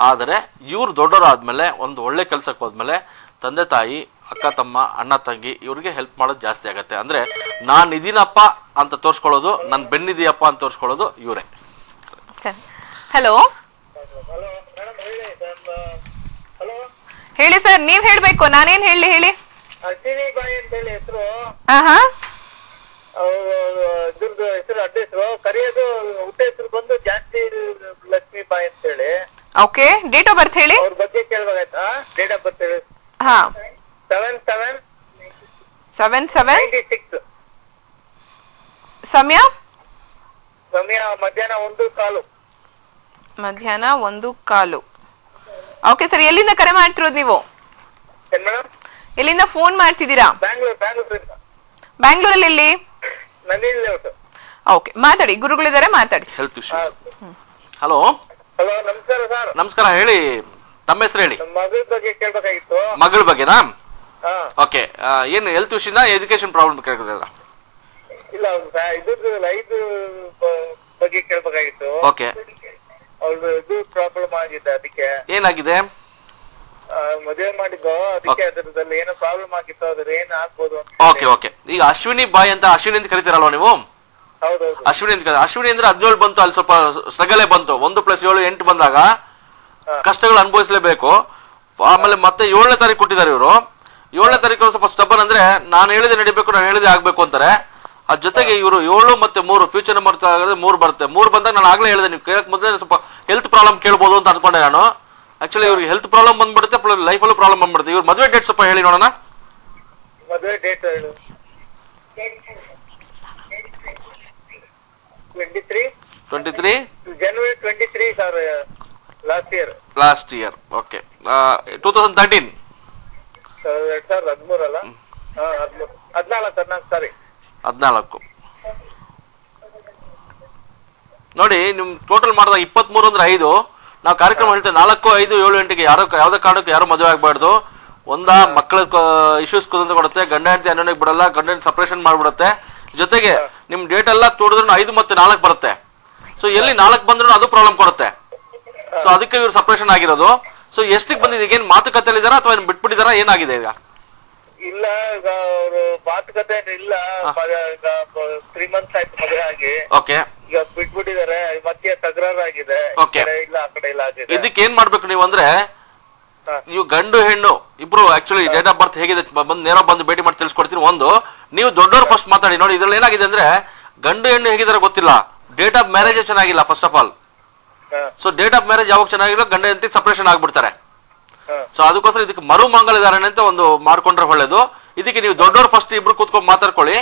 ಆದರೆ ಇವ್ರು ದೊಡ್ಡವರಾದ್ಮೇಲೆ ಒಂದು ಒಳ್ಳೆ ಕೆಲಸಕ್ಕೆ ಹೋದ್ಮೇಲೆ ತಂದೆ ತಾಯಿ, ಅಕ್ಕ ತಮ್ಮ, ಅಣ್ಣ ತಂಗಿ ಇವ್ರಿಗೆ ಹೆಲ್ಪ್ ಮಾಡೋದು ಜಾಸ್ತಿ ಆಗುತ್ತೆ. ಅಂದರೆ ನಾನು ಇದೀನಪ್ಪ ಅಂತ ತೋರಿಸ್ಕೊಳ್ಳೋದು, ನನ್ನ ಬೆನ್ನಿದೆಯಪ್ಪ ಅಂತ ತೋರಿಸ್ಕೊಳ್ಳೋದು ಇವರೇ. ಹಲೋ ಹೇಳಿ ಸರ್, ನೀವ್ ಹೇಳ್ಬೇಕು, ನಾನೇನ್ ಹೇಳಿ ಹೇಳಿ. ಅಶ್ವಿನಿ ಬಾಯಿ ಅಂತ ಹೇಳಿ ಹೆಸರು, ಇದ್ರದ್ದು ಹೆಸರು ಅಡ್ರೆಸ್ರು, ಕರೆಯೋದು ಹುಟ್ಟ ಹೆಸರು ಬಂದು ಜಾಸ್ತಿ ಲಕ್ಷ್ಮೀ ಬಾಯಿ ಅಂತ ಹೇಳಿ. ಓಕೆ, ಡೇಟ್ ಆಫ್ ಬರ್ತ್ ಹೇಳಿ. ಅವ್ರ ಬಗ್ಗೆ ಕೇಳ್ಬೇಕಾಯ್ತಾ? ಡೇಟ್ ಆಫ್ ಬರ್ತ್ ಹೇಳಿ. 77/96. ಸಮಯ ಮಧ್ಯಾಹ್ನ 1:15. ಮಧ್ಯಾಹ್ನ 1:15. ಓಕೆ ಸರ್, ಎಲ್ಲಿಂದ ಕರೆ ಮಾಡ್ತಿರೋದು ನೀವು? ಏನ್ ಮೇಡಮ್? ಎಲ್ಲಿಂದ ಫೋನ್ ಮಾಡ್ತಿದ್ದೀರಾ? ಬ್ಯಾಂಗ್ಳೂರಿಂದ. ಬ್ಯಾಂಗ್ಳೂರಲ್ಲಿ ಎಲ್ಲಿ? ನಂದಿನಿ ಲೇಔಟ್. ಓಕೆ, ಮಾತಾಡಿ, ಗುರುಗಳಿದ್ದಾರೆ, ಮಾತಾಡಿ. Health issues. ಹಲೋ ಹಲೋ, ನಮಸ್ಕಾರ ಸರ್. ನಮಸ್ಕಾರ, ಹೇಳಿ, ತಮ್ಮ ಹೆಸರು ಹೇಳಿ. ನಮ್ಮ ಮಗಳ ಬಗ್ಗೆ ಕೇಳ್ಬೇಕಾಗಿತ್ತು. ಮಗಳ ಬಗ್ಗೆನಾ? ಓಕೆ, ಏನು ಹೆಲ್ತ್ ಇಶ್ಯೂನಾ ಎಜುಕೇಶನ್ ಪ್ರಾಬ್ಲಮ್ ಕೇಳ್ತಿದ್ದೀರಾ? ಇಲ್ಲ, ಇದ್ರದ್ದು ಲೈಫ್ ಬಗ್ಗೆ ಕೇಳ್ಬೇಕಾಗಿತ್ತು. ಓಕೆ, ಅವ್ರದ್ದು ಇದು ಪ್ರಾಬ್ಲಮ್ ಆಗಿದೆ, ಅದಕ್ಕೆ. ಏನಾಗಿದೆ? ಮದುವೆ ಮಾಡಿದ್ದು, ಅದಕ್ಕೆ ಅದ್ರದಲ್ಲಿ ಏನೋ ಪ್ರಾಬ್ಲಮ್ ಆಗಿತ್ತು, ಅದ್ರ ಏನ್ ಆಗ್ಬೋದು ಅಂತ. ಓಕೆ ಓಕೆ, ಈಗ ಅಶ್ವಿನಿ ಬಾಯಿ ಅಂತ, ಅಶ್ವಿನಿ ಅಂತ ಕರಿತೀರಲ್ವಾ ನೀವು? ಹೌದೌದು. ಅಶ್ವಿನಿ ಅಂತ, ಅಶ್ವಿನಿ ಅಂದ್ರೆ 17 ಬಂತು, ಅಲ್ಲಿ ಸ್ವಲ್ಪ ಸ್ಟ್ರಗಲೇ ಬಂತು. 1+7 8 ಬಂದಾಗ ಕಷ್ಟಗಳು ಅನುಭವಿಸ್ಲೇಬೇಕು. ಆಮೇಲೆ ಮತ್ತೆ 7ನೇ ತಾರೀಕು ಕೊಟ್ಟಿದ್ದಾರೆ ಇವರು. 7ನೇ ತಾರೀಕು ಸ್ವಲ್ಪ ಸ್ಟಬನ್, ಅಂದ್ರೆ ನಾನು ಹೇಳಿದೆ ನಡಿಬೇಕು, ನಾನು ಹೇಳಿದೆ ಆಗ್ಬೇಕು ಅಂತಾರೆ. ಅದ್ ಜೊತೆಗೆ ಇವರು 7 ಮತ್ತೆ 3 ಫ್ಯೂಚರ್ ನಂಬರ್ 3 ಬರುತ್ತೆ. 3 ಬಂದಾಗ ನಾನು ಆಗ್ಲೇ ಹೇಳಿದೆ, ನೀವು ಕೇಳಕ್ ಮೊದಲೇ ಸ್ವಲ್ಪ ಹೆಲ್ತ್ ಪ್ರಾಬ್ಲಮ್ ಕೇಳ್ಬೋದು ಅಂತ ಅನ್ಕೊಂಡೆ ನಾನು. ಆಕ್ಚುಲಿ ಇವ್ರಿಗೆ ಹೆಲ್ತ್ ಪ್ರಾಬ್ಲಮ್ ಬಂದ್ಬಿಡುತ್ತೆ, ಲೈಫಲ್ಲೂ ಪ್ರಾಬ್ಲಮ್ ಬಂದ್ಬಿಡುತ್ತೆ. ಇವ್ರ ಮದುವೆ ಡೇಟ್ ಸ್ವಲ್ಪ ಹೇಳಿ ನೋಡೋಣ. ಮದುವೆ date 23 January 23 sir, last year. Okay, 2013. 2013 ಅಲ್ಲ, 14 14. ನೋಡಿ, ನಿಮ್ ಟೋಟಲ್ ಮಾಡಿದಾಗ 23 ಅಂದ್ರೆ 5. ನಾವು ಕಾರ್ಯಕ್ರಮ ಹೇಳ್ತೇವೆ 4, 5, 7, 8ಗೆ ಯಾವ್ದೇ ಕಾರಣಕ್ಕೂ ಯಾರು ಮದುವೆ ಆಗ್ಬಾರ್ದು. ಮಕ್ಕಳ ಇಶ್ಯೂಸ್ ಕೊಡುತ್ತೆ, ಗಂಡ ಹೆಂಡತಿ ಅನ್ಯೋನ್ಯಕ್ಕೆ ಬಿಡಲ್ಲ, ಗಂಡ ಸಪರೇಷನ್ ಮಾಡ್ಬಿಡುತ್ತೆ. ಜೊತೆಗೆ ನಿಮ್ ಡೇಟ್ ಎಲ್ಲ ತೋಡಿದ್ರು 5 ಮತ್ತೆ 4 ಬರುತ್ತೆ. ಸೊ ಎಲ್ಲಿ 4 ಬಂದ್ರು ಅದು ಪ್ರಾಬ್ಲಮ್ ಕೊಡುತ್ತೆ. ಸೊ ಅದಕ್ಕೆ ಇವ್ರು ಸಪರೇಷನ್ ಆಗಿರೋದು. ಸೊ ಎಷ್ಟಕ್ಕೆ ಬಂದಿದೆ? ಈಗೇನು ಮಾತುಕತೆಯಲ್ಲಿ ಇದಾರ ಅಥವಾ ಬಿಟ್ಬಿಟ್ಟಿದಾರ, ಏನಾಗಿದೆ ಈಗ? ಇಲ್ಲ, ಈಗ ಅವರು ಮಾತುಕತೆ ಇಲ್ಲ, 3 months ಆಯ್ತು ಮದುವೆ ಆಗಿ. ಓಕೆ, ಈಗ ಬಿಟ್ಬಿಟ್ಟಿದ್ದಾರೆ, ಮಧ್ಯೆ ತಕರಾರಾಗಿದೆ, ಇಲ್ಲ ಆ ಕಡೆ ಇಲ್ಲ ಆಗಿದೆ. ಇದಕ್ಕೆ ಏನ್ ಮಾಡ್ಬೇಕು ನೀವು ಅಂದ್ರೆ, ನೀವು ಗಂಡು ಹೆಣ್ಣು ಇಬ್ರು ಆಕ್ಚುಲಿ ಡೇಟ್ ಆಫ್ ಬರ್ತ್ ಹೇಗಿದೆ ಬಂದು ನೇರ ಬಂದು ಭೇಟಿ ಮಾಡಿ ತಿಳಿಸ್ಕೊಡ್ತೀನಿ. ಒಂದು, ನೀವು ದೊಡ್ಡವರು ಫಸ್ಟ್ ಮಾತಾಡಿ ನೋಡಿ. ಇದ್ರಲ್ಲಿ ಏನಾಗಿದೆ ಅಂದ್ರೆ, ಗಂಡು ಹೆಣ್ಣು ಹೇಗಿದಾರೆ ಗೊತ್ತಿಲ್ಲ, ಡೇಟ್ ಆಫ್ ಮ್ಯಾರೇಜ್ ಚೆನ್ನಾಗಿಲ್ಲ first of all. So date of marriage ಯಾವಾಗ ಚೆನ್ನಾಗಿರೋ ಗಂಡ ಹೆಂಡತಿ ಸಪರೇಷನ್ ಆಗ್ಬಿಡ್ತಾರೆ. ಸೊ ಅದಕ್ಕೋಸ್ಕರ ಇದಕ್ಕೆ ಮರು ಮಂಗಲಧಾರಣೆ ಅಂತ ಒಂದು ಮಾಡ್ಕೊಂಡ್ರೆ ಒಳ್ಳೇದು. ಇದಕ್ಕೆ ನೀವು ದೊಡ್ಡವ್ರು ಫಸ್ಟ್ ಇಬ್ರು ಕೂತ್ಕೊಂಡು ಮಾತಾಡ್ಕೊಳ್ಳಿ,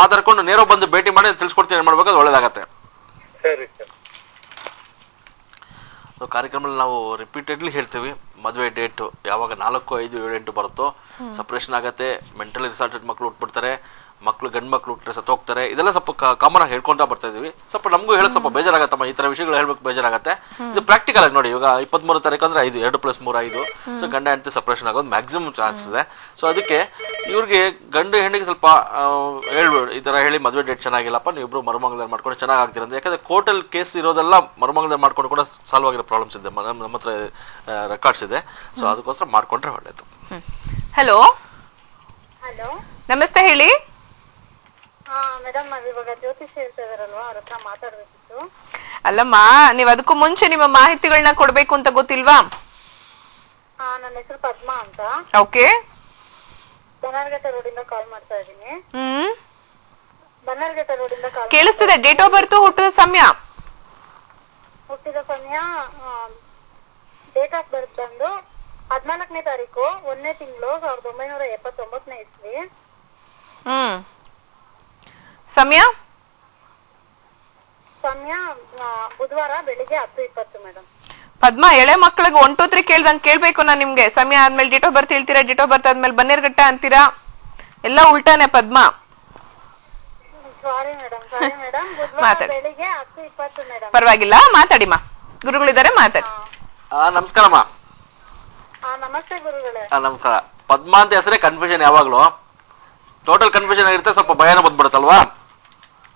ಮಾತಾಡ್ಕೊಂಡು ನೇರ ಬಂದು ಭೇಟಿ ಮಾಡಿ ತಿಳ್ಸ್ಕೊಡ್ತೀನಿ ಏನ್ ಮಾಡ್ಬೇಕು, ಅದು ಒಳ್ಳೇದಾಗತ್ತೆ. ಕಾರ್ಯಕ್ರಮದಲ್ಲಿ ನಾವು ರಿಪೀಟೆಡ್ಲಿ ಹೇಳ್ತೀವಿ, ಮದುವೆ ಡೇಟ್ ಯಾವಾಗ 4, 5, 7, 8 ಬರುತ್ತೋ ಸಪ್ರೇಷನ್ ಆಗತ್ತೆ, ಮೆಂಟಲಿ ರಿಸಾರ್ಟೆಡ್ ಮಕ್ಳು ಹುಟ್ಬಿಡ್ತಾರೆ, ಮಕ್ಳು ಗಂಡು ಮಕ್ಳು ಹುಟ್ಟರೆ ಸತ್ತೋಗ್ತಾರೆ, ಇದೆಲ್ಲ ಸ್ವಲ್ಪ ಕಾಮನ್ ಆಗಿ ಹೇಳ್ಕೊಂತ ಬರ್ತಾ ಇದೀವಿ. ಸ್ವಲ್ಪ ನಮಗೂ ಹೇಳಕ್ ಸ್ವಲ್ಪ ಬೇಜಾರಾಗತ್ತಮ್ಮ, ಈ ತರ ವಿಷಯಗಳು ಹೇಳ್ಬೇಕು ಬೇಜಾರಾಗತ್ತೆ. ಇದು ಪ್ರಾಕ್ಟಿಕಲ್ ಆಗಿ ನೋಡಿ, ಇವಾಗ 23 ತಾರೀಕು ಅಂದ್ರೆ 5, 2 + 3 5. ಸೊ ಗಂಡ ಹೆಂಡತಿ ಸಪ್ರೇಷನ್ ಆಗೋದು ಮ್ಯಾಕ್ಸಿಮಮ್ ಚಾನ್ಸ್ ಇದೆ. ಸೊ ಅದಕ್ಕೆ ಇವ್ರಿಗೆ ಗಂಡು ಹೆಣ್ಣಿಗೆ ಸ್ವಲ್ಪ ಹೇಳ್ಬೇಡಿ, ಈ ತರ ಹೇಳಿ ಮದುವೆ ಡೇಟ್ ಚೆನ್ನಾಗಿಲ್ಲಪ್ಪ, ನೀವು ಇಬ್ರು ಮರುಮಂಗಲ ಮಾಡ್ಕೊಂಡು ಚೆನ್ನಾಗಿ ಆಗ್ತೀರ ಅಂತ. ಯಾಕಂದ್ರೆ ಕೋರ್ಟಲ್ಲಿ ಕೇಸ್ ಇರೋದೆಲ್ಲ ಮರುಮಂಗಲ ಮಾಡ್ಕೊಂಡು ಕೂಡ ಸಾಲ್ವ್ ಆಗಿರೋ ಪ್ರಾಬ್ಲಮ್ಸ್ ಇದೆ, ನಮ್ಮ ಹತ್ರ ರೆಕಾರ್ಡ್ಸ್ ಇದೆ. ಸೊ ಅದಕ್ಕೋಸ್ಕರ ಮಾಡ್ಕೊಂಡ್ರೆ ಒಳ್ಳೇದು. ಹಲೋ ಹಲೋ ನಮಸ್ತೆ, ಹೇಳಿ. ಮೇಡಮ್ ಇವಾಗ ಜ್ಯೋತಿಷ್ ಹೇಳ್ತಾ ಇದಾರಲ್ವಾ, ಅವ್ರ ಹತ್ರ ಮಾತಾಡ್ಬೇಕಿತ್ತು. ಅಲ್ಲಮ್ಮ, ನೀವ್ ಅದಕ್ಕೂ ಮುಂಚೆ ನಿಮ್ಮ ಮಾಹಿತಿಗಳನ್ನ ಕೊಡ್ಬೇಕು ಅಂತ ಗೊತ್ತಿಲ್ವಾ? ನನ್ನ ಹೆಸರು ಪದ್ಮಾ ಅಂತ. ಓಕೆ. ಬನ್ನಾರ್ಘಟ್ಟ ರೋಡಿಂದ ಕಾಲ್ ಮಾಡ್ತಾ ಇದ್ದೀನಿ. ಬನ್ನಾರ್ಘಟ್ಟ ರೋಡಿಂದ ಕಾಲ್. ಕೇಳಿಸ್ತಿದೆ. ಡೇಟ್ ಆಫ್ ಬರ್ತ್, ಹುಟ್ಟಿದ ಸಮಯ? ಹುಟ್ಟಿದ ಸಮಯ, ಡೇಟ್ ಆಫ್ ಬರ್ತ್ ಬಂದು 14ನೇ ತಾರೀಕು 1ನೇ ತಿಂಗಳು 1979ನೇ ಇಸ್ವಿ. ಸಮಯ? ಸಮಯ ಬುಧವಾರ ಬೆಳಿಗ್ಗೆ 10:20 ಮೇಡಮ್. ಪದ್ಮಾ, ಎಳೆ ಮಕ್ಕಳಿಗೆ 1 2 3 ಕೇಳ್ದಂಗ್ ಕೇಳ್ಬೇಕು ನಾನು ನಿಮ್ಗೆ. ಸಮಯ ಆದ್ಮೇಲೆ ಡೇಟ್ ಆಫ್ ಬರ್ತ್ ಹೇಳ್ತೀರಾ, ಡೇಟ್ ಆಫ್ ಬರ್ತ್ ಆದ್ಮೇಲೆ ಬನ್ನೇರ್ಘಟ್ಟ ಅಂತೀರಾ, ಎಲ್ಲ ಉಲ್ಟಾನೆ ಪದ್ಮಾ. ಸಾರಿ ಮೇಡಮ್, ಬುಧವಾರ ಬೆಳಿಗ್ಗೆ 10:20 ಮೇಡಮ್. ಪರವಾಗಿಲ್ಲ, ಮಾತಾಡಿಮ್ಮ, ಗುರುಗಳಿದ್ದಾರೆ, ಮಾತಾಡಿ. ನಮಸ್ಕಾರಮ್ಮ. ನಮಸ್ತೆ ಗುರುಗಳೇ. ನಮಸ್ಕಾರ. ಪದ್ಮಾ ಅಂತ ಹೆಸರೇ ಕನ್ಫ್ಯೂಷನ್, ಯಾವಾಗ್ಲೂ ಟೋಟಲ್ ಕನ್ಫ್ಯೂಷನ್ ಆಗಿರುತ್ತೆ, ಸ್ವಲ್ಪ ಭಯನ ಬಂದ್ಬಿಡುತ್ತಲ್ವಾ?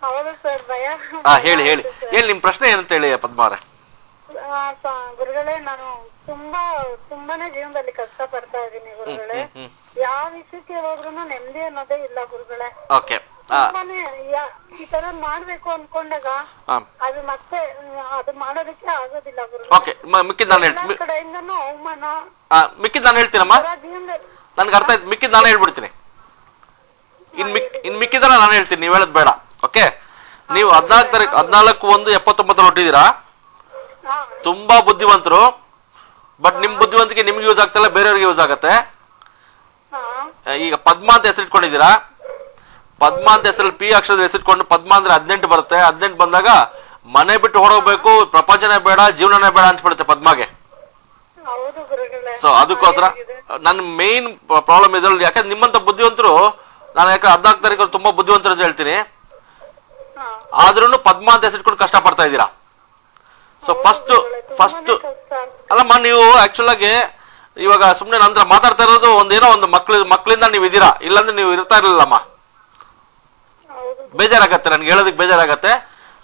ಹೌದು ಸರ್, ಭಯ. ಹೇಳಿ ಹೇಳಿ, ಏನ್ ನಿಮ್ ಪ್ರಶ್ನೆ ಏನಂತ ಹೇಳಿ ಪದ್ಮಾ ಅವರೇ. ಗುರುಗಳೇ, ನಾನು ತುಂಬಾನೇ ಜೀವನದಲ್ಲಿ ಕಷ್ಟ ಪಡ್ತಾ ಇದ್ದೀನಿ ಗುರುಗಳೇ. ಯಾವ ವಿಷಯಕ್ಕೆ ಹೋದ್ರೂ ನೆಮ್ಮದಿ ಅನ್ನೋದೇ ಇಲ್ಲ ಗುರುಗಳೇ. ಓಕೆ. ತುಂಬಾನೇ ಈ ತರ ಮಾಡ್ಬೇಕು ಅನ್ಕೊಂಡಾಗ ಅದು ಮತ್ತೆ ಅದು ಮಾಡೋದಕ್ಕೆ ಆಗೋದಿಲ್ಲ ಗುರುಗಳೇ. ಓಕೆ, ಮಿಕ್ಕಿದ್ ನಾನು ಹೇಳ್ತೀನಿ. ಕಡೆಯಿಂದನೂ ಅವಮಾನ. ಮಿಕ್ಕಿದ್ ನಾನು ಹೇಳ್ತೀನಮ್ಮ, ನನ್ಗೆ ಅರ್ಥ ಆಯ್ತು. ಮಿಕ್ಕಿದ್ ನಾನು ಹೇಳ್ಬಿಡ್ತೀನಿ. ಇನ್ ಮಿಕ್ಕಿದಲ್ಲ ನಾನು ಹೇಳ್ತೀನಿ, ನೀವ್ ಹೇಳದ್ ಬೇಡ. ಓಕೆ. ನೀವು 14 ತಾರೀಕು 14/1/79 ಹೊಟ್ಟಿದ್ದೀರಾ. ತುಂಬಾ ಬುದ್ಧಿವಂತರು. ಬಟ್ ನಿಮ್ ಬುದ್ಧಿವಂತಿಕೆ ನಿಮ್ಗೆ ಯೂಸ್ ಆಗ್ತಲ್ಲ, ಬೇರೆಯವ್ರಿಗೆ ಯೂಸ್ ಆಗತ್ತೆ. ಈಗ ಪದ್ಮಾ ಅಂತ ಹೆಸರಿಟ್ಕೊಂಡಿದ್ದೀರಾ. ಪದ್ಮಾ ಅಂತ ಹೆಸರಲ್ಲಿ P ಅಕ್ಷರದ ಹೆಸರಿಟ್ಕೊಂಡು ಪದ್ಮಾ ಅಂದ್ರೆ 18 ಬರುತ್ತೆ. 18 ಬಂದಾಗ ಮನೆ ಬಿಟ್ಟು ಹೊರಗೋಗ್ಬೇಕು, ಪ್ರಪಂಚನೇ ಬೇಡ, ಜೀವನನೇ ಬೇಡ ಅನ್ಸ್ಬಿಡುತ್ತೆ ಪದ್ಮಾಗೆ. ಸೊ ಅದಕ್ಕೋಸ್ಕರ ನನ್ನ ಮೇನ್ ಪ್ರಾಬ್ಲಮ್ ಇದ್ರಲ್ಲಿ, ಯಾಕಂದ್ರೆ ನಿಮ್ಮಂತ ಬುದ್ಧಿವಂತರು, ನಾನು ಯಾಕೆ 14 ತಾರೀಕು ತುಂಬಾ ಬುದ್ಧಿವಂತರು ಅಂತ ಹೇಳ್ತೀನಿ, ಆದ್ರೂ ಪದ್ಮಾ ಅಂತ ಹೆಸರಿಟ್ಕೊಂಡು ಕಷ್ಟ ಪಡ್ತಾ ಇದ್ದೀರಾ. ಸೊ ಫಸ್ಟ್ ಅಲ್ಲಮ್ಮ, ನೀವು ಆಕ್ಚುಲ್ ಆಗಿ ಇವಾಗ ಸುಮ್ನೆ ನಂತರ ಮಾತಾಡ್ತಾ ಇರೋದು ಒಂದೇನೋ ಒಂದು ಮಕ್ಳಿಂದ ನೀವು ಇದೀರಾ, ಇಲ್ಲಾಂದ್ರೆ ನೀವು ಇರ್ತಾ ಇರ್ಲಿಲ್ಲಮ್ಮ. ಬೇಜಾರಾಗತ್ತೆ, ನನ್ಗೆ ಹೇಳೋದಕ್ಕೆ ಬೇಜಾರಾಗತ್ತೆ.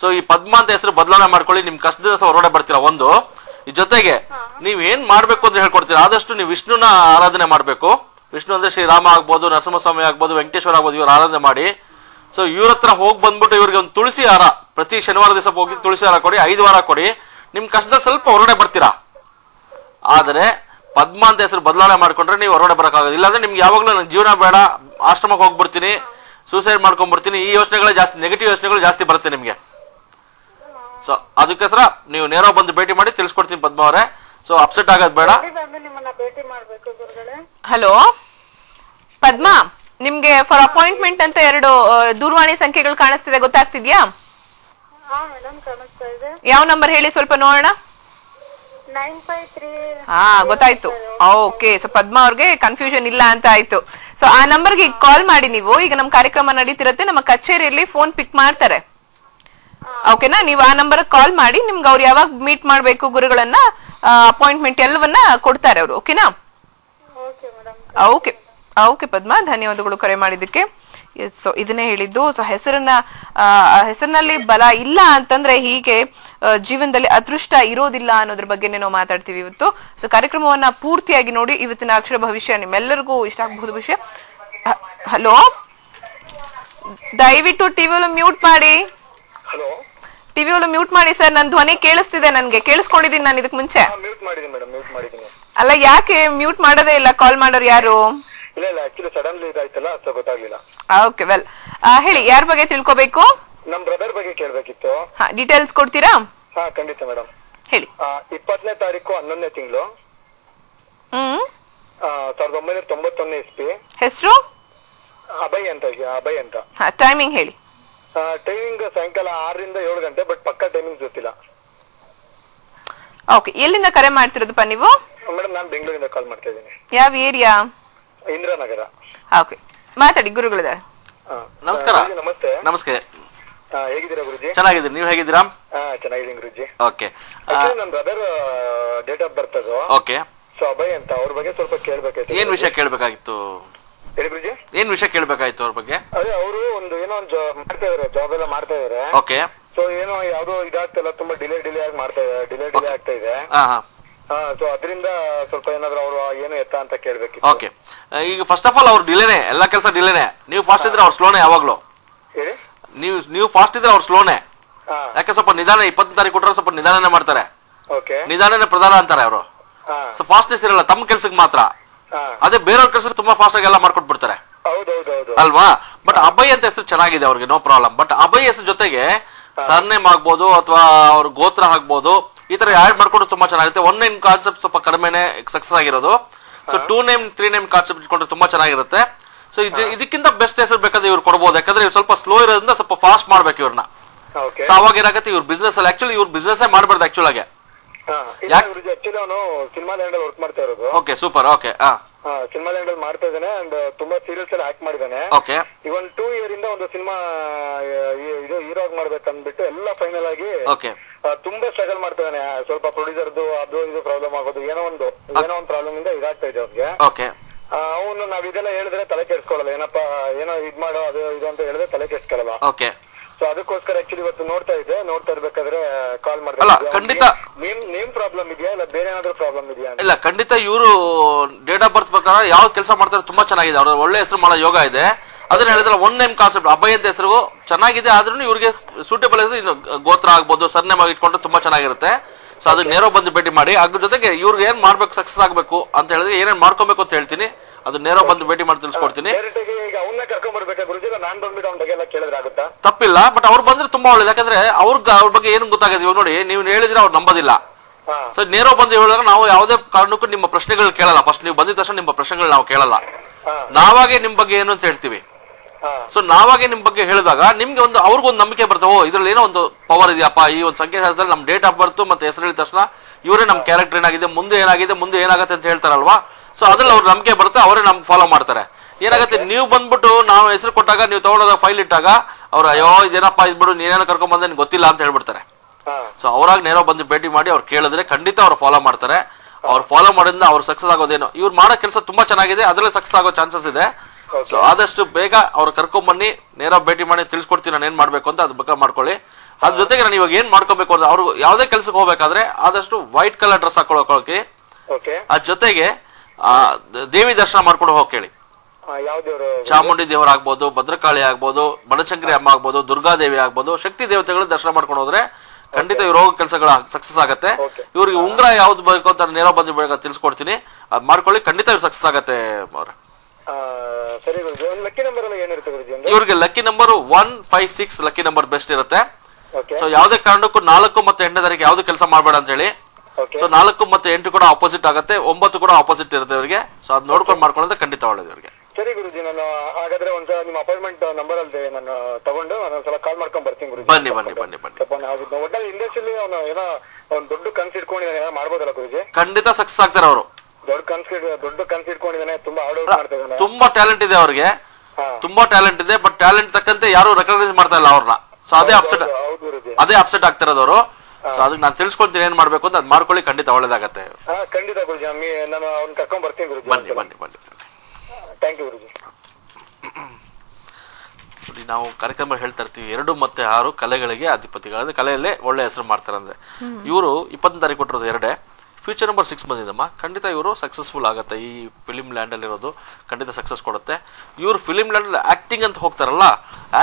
ಸೊ ಈ ಪದ್ಮಾ ಅಂತ ಹೆಸರು ಬದಲಾವಣೆ ಮಾಡ್ಕೊಳ್ಳಿ, ನಿಮ್ ಕಷ್ಟದ ಹೊರಗಡೆ ಬರ್ತೀರಾ. ಒಂದು ಈ ಜೊತೆಗೆ ನೀವ್ ಏನ್ ಮಾಡ್ಬೇಕು ಅಂತ ಹೇಳ್ಕೊಡ್ತೀರಾ, ಆದಷ್ಟು ನೀವು ವಿಷ್ಣುನ ಆರಾಧನೆ ಮಾಡ್ಬೇಕು. ವಿಷ್ಣು ಅಂದ್ರೆ ಶ್ರೀರಾಮ ಆಗ್ಬೋದು, ನರಸಿಂಹಸ್ವಾಮಿ ಆಗ್ಬೋದು, ವೆಂಕಟೇಶ್ವರ ಆಗ್ಬೋದು, ಇವ್ರ ಆರಾಧನೆ ಮಾಡಿ. ಸೊ ಇವ್ರ ಹತ್ರ ಹೋಗಿ ಬಂದ್ಬಿಟ್ಟು ಇವ್ರಿಗೆ ಒಂದು ತುಳಸಿ ಹಾರ, ಪ್ರತಿ ಶನಿವಾರ ದಿವಸ ಹೋಗಿ ತುಳಸಿ ಹಾರ ಕೊಡಿ, 5 ವಾರ ಕೊಡಿ. ನಿಮ್ ಕಷ್ಟದ ಸ್ವಲ್ಪ ಹೊರಗಡೆ ಬರ್ತೀರಾ. ಆದ್ರೆ ಪದ್ಮಾ ಅಂತ ಹೆಸರು ಬದಲಾವಣೆ ಮಾಡ್ಕೊಂಡ್ರೆ ನೀವು ಹೊರಗಡೆ ಬರೋಕ್ಕಾಗೋದು. ಇಲ್ಲಾಂದ್ರೆ ನಿಮ್ಗೆ ಯಾವಾಗ್ಲೂ ನನ್ನ ಜೀವನ ಬೇಡ, ಆಶ್ರಮಕ್ಕೆ ಹೋಗ್ಬಿಡ್ತೀನಿ, ಸೂಸೈಡ್ ಮಾಡ್ಕೊಂಡ್ಬಿಡ್ತೀನಿ, ಈ ಯೋಚನೆಗಳೇ ಜಾಸ್ತಿ, ನೆಗೆಟಿವ್ ಯೋಚನೆಗಳು ಜಾಸ್ತಿ ಬರುತ್ತೆ ನಿಮ್ಗೆ. ಸೊ ಅದಕ್ಕೋಸ್ಕರ ನೀವು ನೇರ ಬಂದು ಭೇಟಿ ಮಾಡಿ ತಿಳಿಸ್ಕೊಡ್ತೀನಿ ಪದ್ಮಾ ಅವರೇ. ಸೊ ಅಪ್ಸೆಟ್ ಆಗೋದು ಬೇಡ. ಹಲೋ ಪದ್ಮಾ, ನಿಮ್ಗೆ ಫಾರ್ ಅಪಾಯಿಂಟ್ಮೆಂಟ್ ಅಂತ 2 ದೂರವಾಣಿ ಸಂಖ್ಯೆಗಳು ಕಾಣಿಸ್ತಿದೆ, ಗೊತ್ತಾಗ್ತಿದ್ಯಾ? ಯಾವ ನಂಬರ್ ಹೇಳಿ ಸ್ವಲ್ಪ ನೋಡೋಣ. 953. ಗೊತ್ತಾಯ್ತು. ಓಕೆ. ಸೊ ಪದ್ಮಾ ಅವ್ರಿಗೆ ಕನ್ಫ್ಯೂಷನ್ ಇಲ್ಲ ಅಂತ ಆಯ್ತು. ಸೊ ಆ ನಂಬರ್ಗೆ ಕಾಲ್ ಮಾಡಿ ನೀವು. ಈಗ ನಮ್ ಕಾರ್ಯಕ್ರಮ ನಡೀತಿರತ್ತೆ, ನಮ್ಮ ಕಚೇರಿಯಲ್ಲಿ ಫೋನ್ ಪಿಕ್ ಮಾಡ್ತಾರೆ. ಓಕೆನಾ? ನೀವು ಆ ನಂಬರ್ ಕಾಲ್ ಮಾಡಿ, ನಿಮ್ಗೆ ಅವ್ರು ಯಾವಾಗ ಮೀಟ್ ಮಾಡ್ಬೇಕು ಗುರುಗಳನ್ನ, ಅಪಾಯಿಂಟ್ಮೆಂಟ್ ಎಲ್ಲವನ್ನ ಕೊಡ್ತಾರೆ ಅವರು. ಓಕೆನಾ? ಓಕೆ ಓಕೆ ಪದ್ಮಾ, ಧನ್ಯವಾದಗಳು ಕರೆ ಮಾಡಿದ್ದಕ್ಕೆ. ಸೊ ಇದನ್ನೇ ಹೇಳಿದ್ದು. ಸೊ ಹೆಸರಿನಲ್ಲಿ ಬಲ ಇಲ್ಲ ಅಂತಂದ್ರೆ ಹೀಗೆ ಜೀವನದಲ್ಲಿ ಅದೃಷ್ಟ ಇರೋದಿಲ್ಲ ಅನ್ನೋದ್ರ ಬಗ್ಗೆ ನಾವು ಮಾತಾಡ್ತೀವಿ ಇವತ್ತು. ಸೊ ಕಾರ್ಯಕ್ರಮವನ್ನ ಪೂರ್ತಿಯಾಗಿ ನೋಡಿ. ಇವತ್ತಿನ ಅಕ್ಷರ ಭವಿಷ್ಯ ನಿಮ್ಮೆಲ್ಲರಿಗೂ ಇಷ್ಟ ಆಗಬಹುದು ವಿಷಯ. ಹಲೋ, ದಯವಿಟ್ಟು ಟಿವಿ ಮ್ಯೂಟ್ ಮಾಡಿ. ಟಿವಿ ಮ್ಯೂಟ್ ಮಾಡಿ ಸರ್, ನನ್ ಧ್ವನಿ ಕೇಳಿಸ್ತಿದೆ, ನನ್ಗೆ ಕೇಳಿಸ್ಕೊಂಡಿದ್ದೀನಿ ನಾನು ಇದಕ್ ಮುಂಚೆ. ಅಲ್ಲ, ಯಾಕೆ ಮ್ಯೂಟ್ ಮಾಡೋದೇ ಇಲ್ಲ? ಕಾಲ್ ಮಾಡೋರು ಯಾರು? ಓಕೆ, ವೆಲ್ ಹೇಳಿ, ಯಾರ ಬಗ್ಗೆ ತಿಳ್ಕೋಬೇಕು? ನಮ್ ಬ್ರದರ್ ಬಗ್ಗೆ ಕೇಳಬೇಕಿತ್ತು. ಡೀಟೇಲ್ಸ್ ಕೊಡ್ತೀರಾ? ಖಂಡಿತ ಮೇಡಮ್. ಹೇಳಿ. 20ನೇ ತಾರೀಕು 11ನೇ ತಿಂಗಳು 1991 ಇಸ್ವಿ. ಹೆಸರು? ಅಭಯ್ ಅಂತ. ಟೈಮಿಂಗ್ ಹೇಳಿ. ಟೈಮಿಂಗ್ ಸಾಯಂಕಾಲ 6ರಿಂದ 7 ಗಂಟೆ, ಬಟ್ ಪಕ್ಕ ಟೈಮಿಂಗ್ ಗೊತ್ತಿಲ್ಲ. ಓಕೆ, ಎಲ್ಲಿಂದ ಕರೆ ಮಾಡ್ತಿರೋದಪ್ಪ ನೀವು? ಮೇಡಮ್ ನಾನು ಬೆಂಗಳೂರಿಂದ ಕಾಲ್ ಮಾಡ್ತಾ ಇದ್ದೀನಿ. ಯಾವ ಏರಿಯಾ? ಇಂದ್ರಾನಗರ. ಓಕೆ, ಮಾತಾಡಿ ಗುರುಗಳಿದ್ದಾರೆ. ನಮಸ್ಕಾರ. ನಮಸ್ತೆ. ನಮಸ್ತೆ, ಹೇಗಿದ್ದೀರಾ ಗುರುಜಿ? ಚೆನ್ನಾಗಿದ್ದೀನಿ, ನೀವು ಹೇಗಿದ್ದೀರಾ? ಚೆನ್ನಾಗಿದ್ದೀನಿ ಗುರುಜಿ. ಓಕೆ, ನನ್ನ ಬ್ರದರ್ ಡೇಟ್ ಆಫ್ ಬರ್ತ್ ಅದು. ಓಕೆ, ಸೊ ಅಭಯ್ ಅಂತ, ಅವ್ರ ಬಗ್ಗೆ ಸ್ವಲ್ಪ ಕೇಳ್ಬೇಕಾಯ್ತು. ಏನ್ ವಿಷಯ ಕೇಳ್ಬೇಕಾಗಿತ್ತು? ಹೇಳಿ ಗುರುಜಿ. ಏನ್ ವಿಷಯ ಕೇಳ್ಬೇಕಾಯ್ತು ಅವ್ರ ಬಗ್ಗೆ? ಅದೇ ಅವರು ಏನೋ ಒಂದು ಮಾಡ್ತಾ ಇದಾರೆ, ಜಾಬ್ ಎಲ್ಲ ಮಾಡ್ತಾ ಇದಾರೆ. ಓಕೆ. ಸೊ ಏನೋ ಯಾವ್ದೋ ಇದಾಗ್ತಿಲ್ಲ, ತುಂಬಾ ಡಿಲೇ ಆಗಿ ಮಾಡ್ತಾ ಇದೆ, ಡಿಲೇ ಆಗ್ತಾ ಇದೆ. ಸೊ ಅದರಿಂದ ಸ್ವಲ್ಪ ಏನಾದ್ರು ಅವರು ಏನು ಎತ್ತ ಅಂತ ಕೇಳ್ಬೇಕಿತ್ತು. ಓಕೆ, ಈಗ ಫಸ್ಟ್ ಆಫ್ ಆಲ್ ಅವ್ರು ಡಿಲೇನೆ, ಎಲ್ಲಾ ಕೆಲಸ ಡಿಲೇನೆ. ನೀವು ಫಾಸ್ಟ್ ಇದ್ರೆ ಅವ್ರು ಸ್ಲೋನೆ ಯಾವಾಗ್ಲೂ. ಹೇಳಿ. ನೀವು ಫಾಸ್ಟ್ ಇದ್ರೆ ಅವ್ರು ಸ್ಲೋನೆ. ಯಾಕೆ ಸ್ವಲ್ಪ ನಿಧಾನ, 20ನೇ ತಾರೀಕು ಕೊಟ್ಟರೆ ಸ್ವಲ್ಪ ನಿಧಾನನೇ ಮಾಡ್ತಾರೆ. ಓಕೆ. ನಿಧಾನನೇ ಪ್ರಧಾನ ಅಂತಾರೆ ಅವರು. ಸೊ ಫಾಸ್ಟ್ನೆಸ್ ಇರಲ್ಲ ತಮ್ಮ ಕೆಲ್ಸಕ್ಕೆ ಮಾತ್ರ. ಅದೇ ಬೇರೆಯವ್ರ ಕೆಲಸ ತುಂಬಾ ಫಾಸ್ಟ್ ಆಗಿ ಎಲ್ಲ ಮಾಡ್ಕೊಟ್ಬಿಡ್ತಾರೆ ಅಲ್ವಾ? ಬಟ್ ಅಭಯ್ ಅಂತ ಹೆಸರು ಚೆನ್ನಾಗಿದೆ ಅವ್ರಿಗೆ, ನೋ ಪ್ರಾಬ್ಲಮ್. ಬಟ್ ಅಭಯ್ ಹೆಸರು ಜೊತೆಗೆ ಸರ್ನೇಮ್ ಆಗ್ಬೋದು ಅಥವಾ ಅವ್ರ ಗೋತ್ರ ಆಗ್ಬೋದು, ಈ ತರ ಆಡ್ ಮಾಡ್ಕೊಂಡು ತುಂಬಾ ಚೆನ್ನಾಗಿರುತ್ತೆ. 1 ನೇಮ್ ಕಾನ್ಸೆಪ್ಟ್ ಸ್ವಲ್ಪ ಕಡಿಮೆನೆ ಸಕ್ಸಸ್ ಆಗಿರೋದು. ಸೊ 2 ನೇಮ್ 3 ನೇಮ್ ಕಾನ್ಸೆಪ್ಟ್ ಇಟ್ಕೊಂಡ್ರೆ ತುಂಬಾ ಚೆನ್ನಾಗಿರುತ್ತೆ. ಸೊ ಇದಕ್ಕಿಂತ ಬೆಸ್ಟ್ ಹೆಸರು ಬೇಕಾದ್ರೆ ಇವ್ರು ಕೊಡ್ಬೋದು. ಯಾಕಂದ್ರೆ ಇವ್ರು ಸ್ವಲ್ಪ ಸ್ಲೋ ಇರೋದ್ರಿಂದ ಸ್ವಲ್ಪ ಫಾಸ್ಟ್ ಮಾಡ್ಬೇಕು ಇವ್ರನ್ನ. ಸೊ ಅವಾಗ ಏನಾಗುತ್ತೆ, ಇವ್ರ ಬಿಸ್ನೆಸ್ ಅಲ್ಲಿ ಆಕ್ಚುಲಿ ಇವ್ರ ಬಿಸ್ನೆಸ್ ಮಾಡಬಾರ್ದು ಆಕ್ಚುಲ್ ಆಗಿ. ಸಿನಿಮಾ ಲ್ಯಾಂಡ್ ವರ್ಕ್ ಮಾಡ್ತಾ ಇರೋದು. Okay, super. Okay, cinema land ಅಲ್ಲಿ ಮಾಡ್ತಾ ಇದ್ದಾನೆ ಅಂಡ್ ತುಂಬಾ ಸೀರಿಯಲ್ಸ್ ಎಲ್ಲ ಆಕ್ಟ್ ಮಾಡಿದ್ದಾನೆ. ಓಕೆ. ಇವನ್ 2 ಇಯರ್ ಇಂದ ಒಂದು ಸಿನಿಮಾ ಇದು ಹೀರೋ ಆಗಿ ಮಾಡ್ಬೇಕಂದ್ಬಿಟ್ಟು ಎಲ್ಲ ಫೈನಲ್ ಆಗಿ ಓಕೆ ತುಂಬಾ ಸ್ಟ್ರಗಲ್ ಮಾಡ್ತಾ ಇದ್ದಾನೆ. ಸ್ವಲ್ಪ ಪ್ರೊಡ್ಯೂಸರ್ದು ಅದು ಇದು ಪ್ರಾಬ್ಲಮ್ ಆಗೋದು, ಏನೋ ಒಂದು ಪ್ರಾಬ್ಲಮ್ ಇಂದ ಇದಾಗ್ತಾ ಇದೆ ಅವ್ರಿಗೆ. ಓಕೆ. ಅವನು ನಾವ್ ಇದೆಲ್ಲ ಹೇಳಿದ್ರೆ ತಲೆ ಕೆಡ್ಸ್ಕೊಳ್ಳಲ್ಲ, ಏನಪ್ಪಾ ಏನೋ ಇದ್ ಮಾಡೋ ಅದು ಇದು ಅಂತ ಹೇಳಿದ್ರೆ ತಲೆ ಕೆಡ್ಸ್ಕೊಳ್ಳಲ್ಲ. ಓಕೆ. ಸೊ ಅದಕ್ಕೋಸ್ಕರ ಆಕ್ಚುಲಿ ಇವತ್ತು ನೋಡ್ತಾ ಇರ್ಬೇಕಾದ್ರೆ ಕಾಲ್ ಮಾಡ್ತಾ. ಖಂಡಿತ ನೇಮ್ ಪ್ರಾಬ್ಲಮ್ ಇದೆಯಾ ಇಲ್ಲ ಬೇರೆ ಏನಾದ್ರು ಪ್ರಾಬ್ಲಮ್ ಇದೆಯಾ? ಇಲ್ಲ, ಖಂಡಿತ ಇವರು ಡೇಟ್ ಆಫ್ ಬರ್ತ್ ಪ್ರಕಾರ ಯಾವ ಕೆಲಸ ಮಾಡ್ತಾರೆ ತುಂಬಾ ಚೆನ್ನಾಗಿದೆ. ಅವ್ರ ಒಳ್ಳೆ ಹೆಸರು ಮಾಡೋ ಯೋಗ ಇದೆ. ಅದನ್ನ ಹೇಳಿದ್ರೆ 1 ನೇಮ್ ಕಾನ್ಸೆಪ್ಟ್ ಅಭಯ್ ಅಂತ ಹೆಸರು ಚೆನ್ನಾಗಿದೆ. ಆದ್ರೂ ಇವ್ರಿಗೆ ಸೂಟೇಬಲ್ ಹೆಸರು ಇನ್ನು ಗೋತ್ರ ಆಗ್ಬೋದು, ಸರ್ನೇಮ್ ಆಗಿ ಇಟ್ಕೊಂಡ್ರೆ ತುಂಬಾ ಚೆನ್ನಾಗಿರುತ್ತೆ. ಸೊ ಅದಕ್ಕೆ ನೇರೋ ಬಂದು ಭೇಟಿ ಮಾಡಿ. ಅದ್ರ ಜೊತೆಗೆ ಇವ್ರಿಗೆ ಏನ್ ಮಾಡ್ಬೇಕು, ಸಕ್ಸಸ್ ಆಗ್ಬೇಕು ಅಂತ ಹೇಳಿದ್ರೆ ಏನೇನ್ ಮಾಡ್ಕೊಬೇಕು ಅಂತ ಹೇಳ್ತೀನಿ. ಅದು ನೇರೋ ಬಂದು ಭೇಟಿ ಮಾಡಿ ತಿಳಿಸ್ಕೊಡ್ತೀನಿ. ತಪ್ಪಿಲ್ಲ, ಬಟ್ ಅವ್ರು ಬಂದ್ರೆ ತುಂಬಾ ಒಳ್ಳೇದು. ಯಾಕಂದ್ರೆ ಅವ್ರ ಬಗ್ಗೆ ಏನು ಗೊತ್ತಾಗುತ್ತೆ. ಇವಾಗ ನೋಡಿ, ನೀವು ಹೇಳಿದ್ರೆ ಅವ್ರು ನಂಬೋದಿಲ್ಲ. ಸೊ ನೇರೋ ಬಂದು ಹೇಳಿದಾಗ ನಾವು ಯಾವುದೇ ಕಾರಣಕ್ಕೂ ನಿಮ್ಮ ಪ್ರಶ್ನೆಗಳು ಕೇಳಲ್ಲ. ಫಸ್ಟ್ ನೀವು ಬಂದಿದ ತಕ್ಷಣ ನಿಮ್ಮ ಪ್ರಶ್ನೆಗಳು ನಾವು ಕೇಳಲ್ಲ. ನಾವಾಗೆ ನಿಮ್ ಬಗ್ಗೆ ಏನು ಅಂತ ಹೇಳ್ತೀವಿ. ಸೊ ನಾವಾಗೆ ನಿಮ್ ಬಗ್ಗೆ ಹೇಳಿದಾಗ ನಿಮ್ಗೆ ಒಂದು ಅವ್ರಿಗೊಂದು ನಂಬಿಕೆ ಬರ್ತವೆ. ಇದ್ರಲ್ಲಿ ಏನೋ ಒಂದು ಪವರ್ ಇದೆಯಪ್ಪ, ಈ ಒಂದು ಸಂಖ್ಯಾಶಾಸ್ತ್ರದಲ್ಲಿ ನಮ್ ಡೇಟ್ ಆಫ್ ಬರ್ತ್ ಮತ್ತೆ ಹೆಸರು ಹೇಳಿದ ತಕ್ಷಣ ಇವರೇ ನಮ್ ಕ್ಯಾರೆಕ್ಟರ್ ಏನಾಗಿದೆ, ಮುಂದೆ ಏನಾಗಿದೆ, ಮುಂದೆ ಏನಾಗುತ್ತೆ ಅಂತ ಹೇಳ್ತಾರಲ್ವಾ. ಸೊ ಅದ್ರಲ್ಲಿ ಅವ್ರ ನಂಬಿಕೆ ಬರುತ್ತೆ, ಅವರೇ ನಮ್ಗೆ ಫಾಲೋ ಮಾಡ್ತಾರೆ. ಏನಾಗುತ್ತೆ, ನೀವು ಬಂದ್ಬಿಟ್ಟು ನಾವು ಹೆಸರು ಕೊಟ್ಟಾಗ, ನೀವು ತಗೊಂಡೋದಾಗ ಫೈಲ್ ಇಟ್ಟಾಗ ಅವ್ರು ಅಯ್ಯೋ ಇದೇನಪ್ಪ ಇದ್ಬಿಡು, ನೀನೇನೋ ಕರ್ಕೊಂಡ್ ಬಂದೆ ಗೊತ್ತಿಲ್ಲ ಅಂತ ಹೇಳ್ಬಿಡ್ತಾರೆ. ಸೊ ಅವ್ರಾಗ ನೇರೋ ಬಂದು ಭೇಟಿ ಮಾಡಿ ಅವ್ರು ಕೇಳಿದ್ರೆ ಖಂಡಿತ ಅವ್ರು ಫಾಲೋ ಮಾಡ್ತಾರೆ. ಅವ್ರು ಫಾಲೋ ಮಾಡೋದ್ರಿಂದ ಅವ್ರು ಸಕ್ಸಸ್ ಆಗೋದೇನು, ಇವ್ರು ಮಾಡೋ ಕೆಲಸ ತುಂಬಾ ಚೆನ್ನಾಗಿದೆ, ಅದ್ರಲ್ಲಿ ಸಕ್ಸಸ್ ಆಗೋ ಚಾನ್ಸಸ್ ಇದೆ. ಸೊ ಆದಷ್ಟು ಬೇಗ ಅವ್ರು ಕರ್ಕೊಂಡ್ ಬನ್ನಿ, ನೇರ ಭೇಟಿ ಮಾಡಿ ತಿಳಿಸ್ಕೊಡ್ತೀನಿ ನಾನು ಏನ್ ಮಾಡ್ಬೇಕು ಅಂತ. ಅದ್ ಬಗ್ಗೆ ಮಾಡ್ಕೊಳ್ಳಿ. ಅದ್ರ ಜೊತೆಗೆ ನಾನು ಇವಾಗ ಏನ್ ಮಾಡ್ಕೋಬೇಕು ಅಂದ್ರೆ, ಅವ್ರು ಯಾವ್ದೇ ಕೆಲ್ಸಕ್ಕೆ ಹೋಗ್ಬೇಕಾದ್ರೆ ಆದಷ್ಟು ವೈಟ್ ಕಲರ್ ಡ್ರೆಸ್ ಹಾಕೊಳ್ಳೋಕೆ, ಅದ್ ಜೊತೆಗೆ ದೇವಿ ದರ್ಶನ ಮಾಡ್ಕೊಂಡು ಹೋಗಿ ಕೇಳಿ. ಚಾಮುಂಡಿ ದೇವರಾಗ್ಬೋದು, ಭದ್ರಕಾಳಿ ಆಗ್ಬೋದು, ಬನಶಂಕರಿ ಅಮ್ಮ ಆಗ್ಬೋದು, ದುರ್ಗಾದೇವಿ ಆಗ್ಬೋದು, ಶಕ್ತಿ ದೇವತೆಗಳ ದರ್ಶನ ಮಾಡ್ಕೊಂಡು ಹೋದ್ರೆ ಖಂಡಿತ ಇವ್ರ ಹೋಗೋ ಕೆಲಸಗಳ ಸಕ್ಸಸ್ ಆಗುತ್ತೆ. ಇವ್ರಿಗೆ ಉಂಗ್ರ ಯಾವ್ದು ಬೇಕು ಅಂತ ನೇರ ಬಂದು ಬೇಗ ತಿಳಿಸ್ಕೊಡ್ತೀನಿ. ಅದ್ ಮಾಡ್ಕೊಳ್ಳಿ, ಖಂಡಿತ ಇವ್ರು ಸಕ್ಸಸ್ ಆಗತ್ತೆ. ಇವ್ರಿಗೆ lucky number 156 lucky number best ಇರುತ್ತೆ. ಸೊ ಯಾವ್ದೇ ಕಾರಣಕ್ಕೂ 4 ಮತ್ತು 8ನೇ ತಾರೀಕು ಯಾವ್ದು ಕೆಲಸ ಮಾಡಬೇಡ ಅಂತ ಹೇಳಿ. ಸೊ 4 ಮತ್ತು 8 ಕೂಡ ಆಪೋಸಿಟ್ ಆಗುತ್ತೆ, 9 ಕೂಡ ಆಪೋಸಿಟ್ ಇರುತ್ತೆ ಇವರಿಗೆ. ಸೊ ಅದ್ ನೋಡ್ಕೊಂಡು ಮಾಡ್ಕೊಳ್ಳೋದು ಖಂಡಿತ ಒಳ್ಳೇದು ಇವರಿಗೆ. ಸರಿ ಗುರುಜಿ, ನಾನು ಹಾಗಾದ್ರೆ ಒಂದ್ಸಲ ನಿಮ್ಮ ಅಪಾಯಿಂಟ್ಮೆಂಟ್ ನಂಬರ್ ಅಲ್ಲಿ ನಾನು ತಗೊಂಡು ಒಂದ್ಸಲ ಕಾಲ್ ಮಾಡ್ಕೊಂಡ್ ಬರ್ತೀನಿ ಗುರುಜಿ. ಬನ್ನಿ. ಒಟ್ಟಲ್ಲಿ ಇಂಡಸ್ಟ್ರಿಯಲ್ಲಿ ಅವನು ಏನೋ ಒಂದು ದೊಡ್ಡ ಕನ್ಸ್ ಇಟ್ಕೊಂಡಿದ್ದಾನೆ, ಮಾಡ್ಬೋದಲ್ಲ ಗುರುಜಿ? ಖಂಡಿತ ಸಕ್ಸಸ್ ಆಗ್ತಾರೆ ಅವರು. ದೊಡ್ಡ ಕನ್ಸ್ ಇಟ್ಕೊಂಡಿದ್ದಾನೆ, ತುಂಬಾ ಹಾರ್ಡ್ ವರ್ಕ್ ಮಾಡ್ತಾ ಇದ್ದಾನೆ, ತುಂಬಾ ಟ್ಯಾಲೆಂಟ್ ಇದೆ ಅವ್ರಿಗೆ, ತುಂಬಾ ಟ್ಯಾಲೆಂಟ್ ಇದೆ. ಬಟ್ ಟ್ಯಾಲೆಂಟ್ ತಕ್ಕಂತೆ ಯಾರು ರೆಕಗ್ನೈಸ್ ಮಾಡ್ತಾ ಇಲ್ಲ ಅವ್ರನ್ನ. ಸೊ ಅದೇ ಅಪ್ಸೆಟ್ ಆಗ್ತಿರೋದವರು. ಸೊ ಅದಕ್ಕೆ ನಾನು ತಿಳ್ಸ್ಕೊಳ್ತೀನಿ ಏನ್ ಮಾಡ್ಬೇಕು ಅಂತ. ಅದ್ ಮಾಡ್ಕೊಳ್ಳಿ, ಖಂಡಿತ ಒಳ್ಳೇದಾಗತ್ತೆ. ಖಂಡಿತ ಗುರುಜಿ, ನಾನು ಅವ್ನ ಕರ್ಕೊಂಡ್ ಬರ್ತೀನಿ ಗುರುಜಿ. ಬನ್ನಿ. ಥ್ಯಾಂಕ್ ಯು ಗುರುಜಿ. ನಾವು ಕಾರ್ಯಕ್ರಮ ಹೇಳ್ತಾ ಇರ್ತೀವಿ 2 ಮತ್ತು 6 ಕಲೆಗಳಿಗೆ ಅಧಿಪತಿಗಳು, ಕಲೆಯಲ್ಲೇ ಒಳ್ಳೆ ಹೆಸರು ಮಾಡ್ತಾರೆ ಅಂದ್ರೆ. ಇವರು 20ನೇ ತಾರೀಕು ಕೊಟ್ಟಿರೋದು 2. Future number 6 ಬಂದಿದ್ದಮ್ಮ. ಖಂಡಿತ ಇವರು ಸಕ್ಸಸ್ಫುಲ್ ಆಗುತ್ತೆ. ಈ ಫಿಲಿಮ್ ಲ್ಯಾಂಡ್ ಅಲ್ಲಿ ಇರೋದು ಖಂಡಿತ ಸಕ್ಸಸ್ ಕೊಡುತ್ತೆ. ಇವರು ಫಿಲಿಮ್ ಲ್ಯಾಂಡ್ ಆಕ್ಟಿಂಗ್ ಅಂತ ಹೋಗ್ತಾರಲ್ಲ,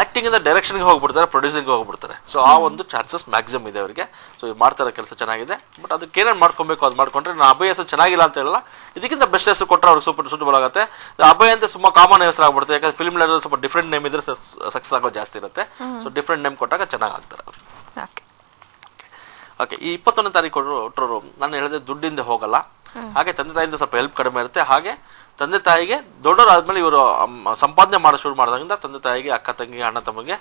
ಆಕ್ಟಿಂಗ್ ಇಂದ ಡೈರೆಕ್ಷನ್ಗೆ ಹೋಗ್ಬಿಡ್ತಾರೆ, ಪ್ರೊಡ್ಯೂಸಿಂಗ್ ಹೋಗ್ಬಿಡ್ತಾರೆ. ಸೊ ಆ ಒಂದು ಚಾನ್ಸಸ್ ಮ್ಯಾಕ್ಸಿಮಮ್ ಇದೆ ಅವರಿಗೆ. ಸೊ ಮಾಡ್ತಾರ ಕೆಲಸ ಚೆನ್ನಾಗಿದೆ. ಬಟ್ ಅದಕ್ಕೆ ಏನೇನು ಮಾಡ್ಕೊಬೇಕು ಅದು ಮಾಡ್ಕೊಂಡ್ರೆ, ನಾನು ಅಭಯ ಹೆಸರು ಚೆನ್ನಾಗಿಲ್ಲ ಅಂತ ಹೇಳಲ್ಲ, ಇದಕ್ಕಿಂತ ಬೆಸ್ಟ್ ಹೆಸರು ಕೊಟ್ಟರೆ ಅವ್ರಿಗೆ ಸೂಟಬಲ್ ಆಗುತ್ತೆ. ಅಭಯ ಅಂತ ತುಂಬಾ ಕಾಮನ್ ಹೆಸರು ಆಗ್ಬಿಡುತ್ತೆ. ಯಾಕಂದ್ರೆ ಫಿಲ್ಮ್ ಲ್ಯಾಂಡ್ ಸ್ವಲ್ಪ ಡಿಫ್ರೆಂಟ್ ನೇಮ್ ಇದ್ರೆ ಸಕ್ಸಸ್ ಆಗೋ ಜಾಸ್ತಿ ಇರುತ್ತೆ. ಸೊ ಡಿಫ್ರೆಂಟ್ ನೇಮ್ ಕೊಟ್ಟಾಗ ಚೆನ್ನಾಗಿ ಆಗ್ತಾರೆ ಅವರು. ಓಕೆ, ಈ 21ನೇ ತಾರೀಕು ಕೊಟ್ಟರು ನಾನು ಹೇಳಿದೆ ದುಡ್ಡಿಂದ ಹೋಗಲ್ಲ. ಹಾಗೆ ತಂದೆ ತಾಯಿಯಿಂದ ಸ್ವಲ್ಪ ಹೆಲ್ಪ್ ಕಡಿಮೆ ಇರುತ್ತೆ. ಹಾಗೆ ತಂದೆ ತಾಯಿಗೆ ದೊಡ್ಡವರಾದ್ಮೇಲೆ ಇವರು ಸಂಪಾದನೆ ಮಾಡೋ ಶುರು ಮಾಡಿದಾಗಿಂದ ತಂದೆ ತಾಯಿಗೆ, ಅಕ್ಕ ತಂಗಿಗೆ, ಅಣ್ಣ ತಮ್ಮಗೆ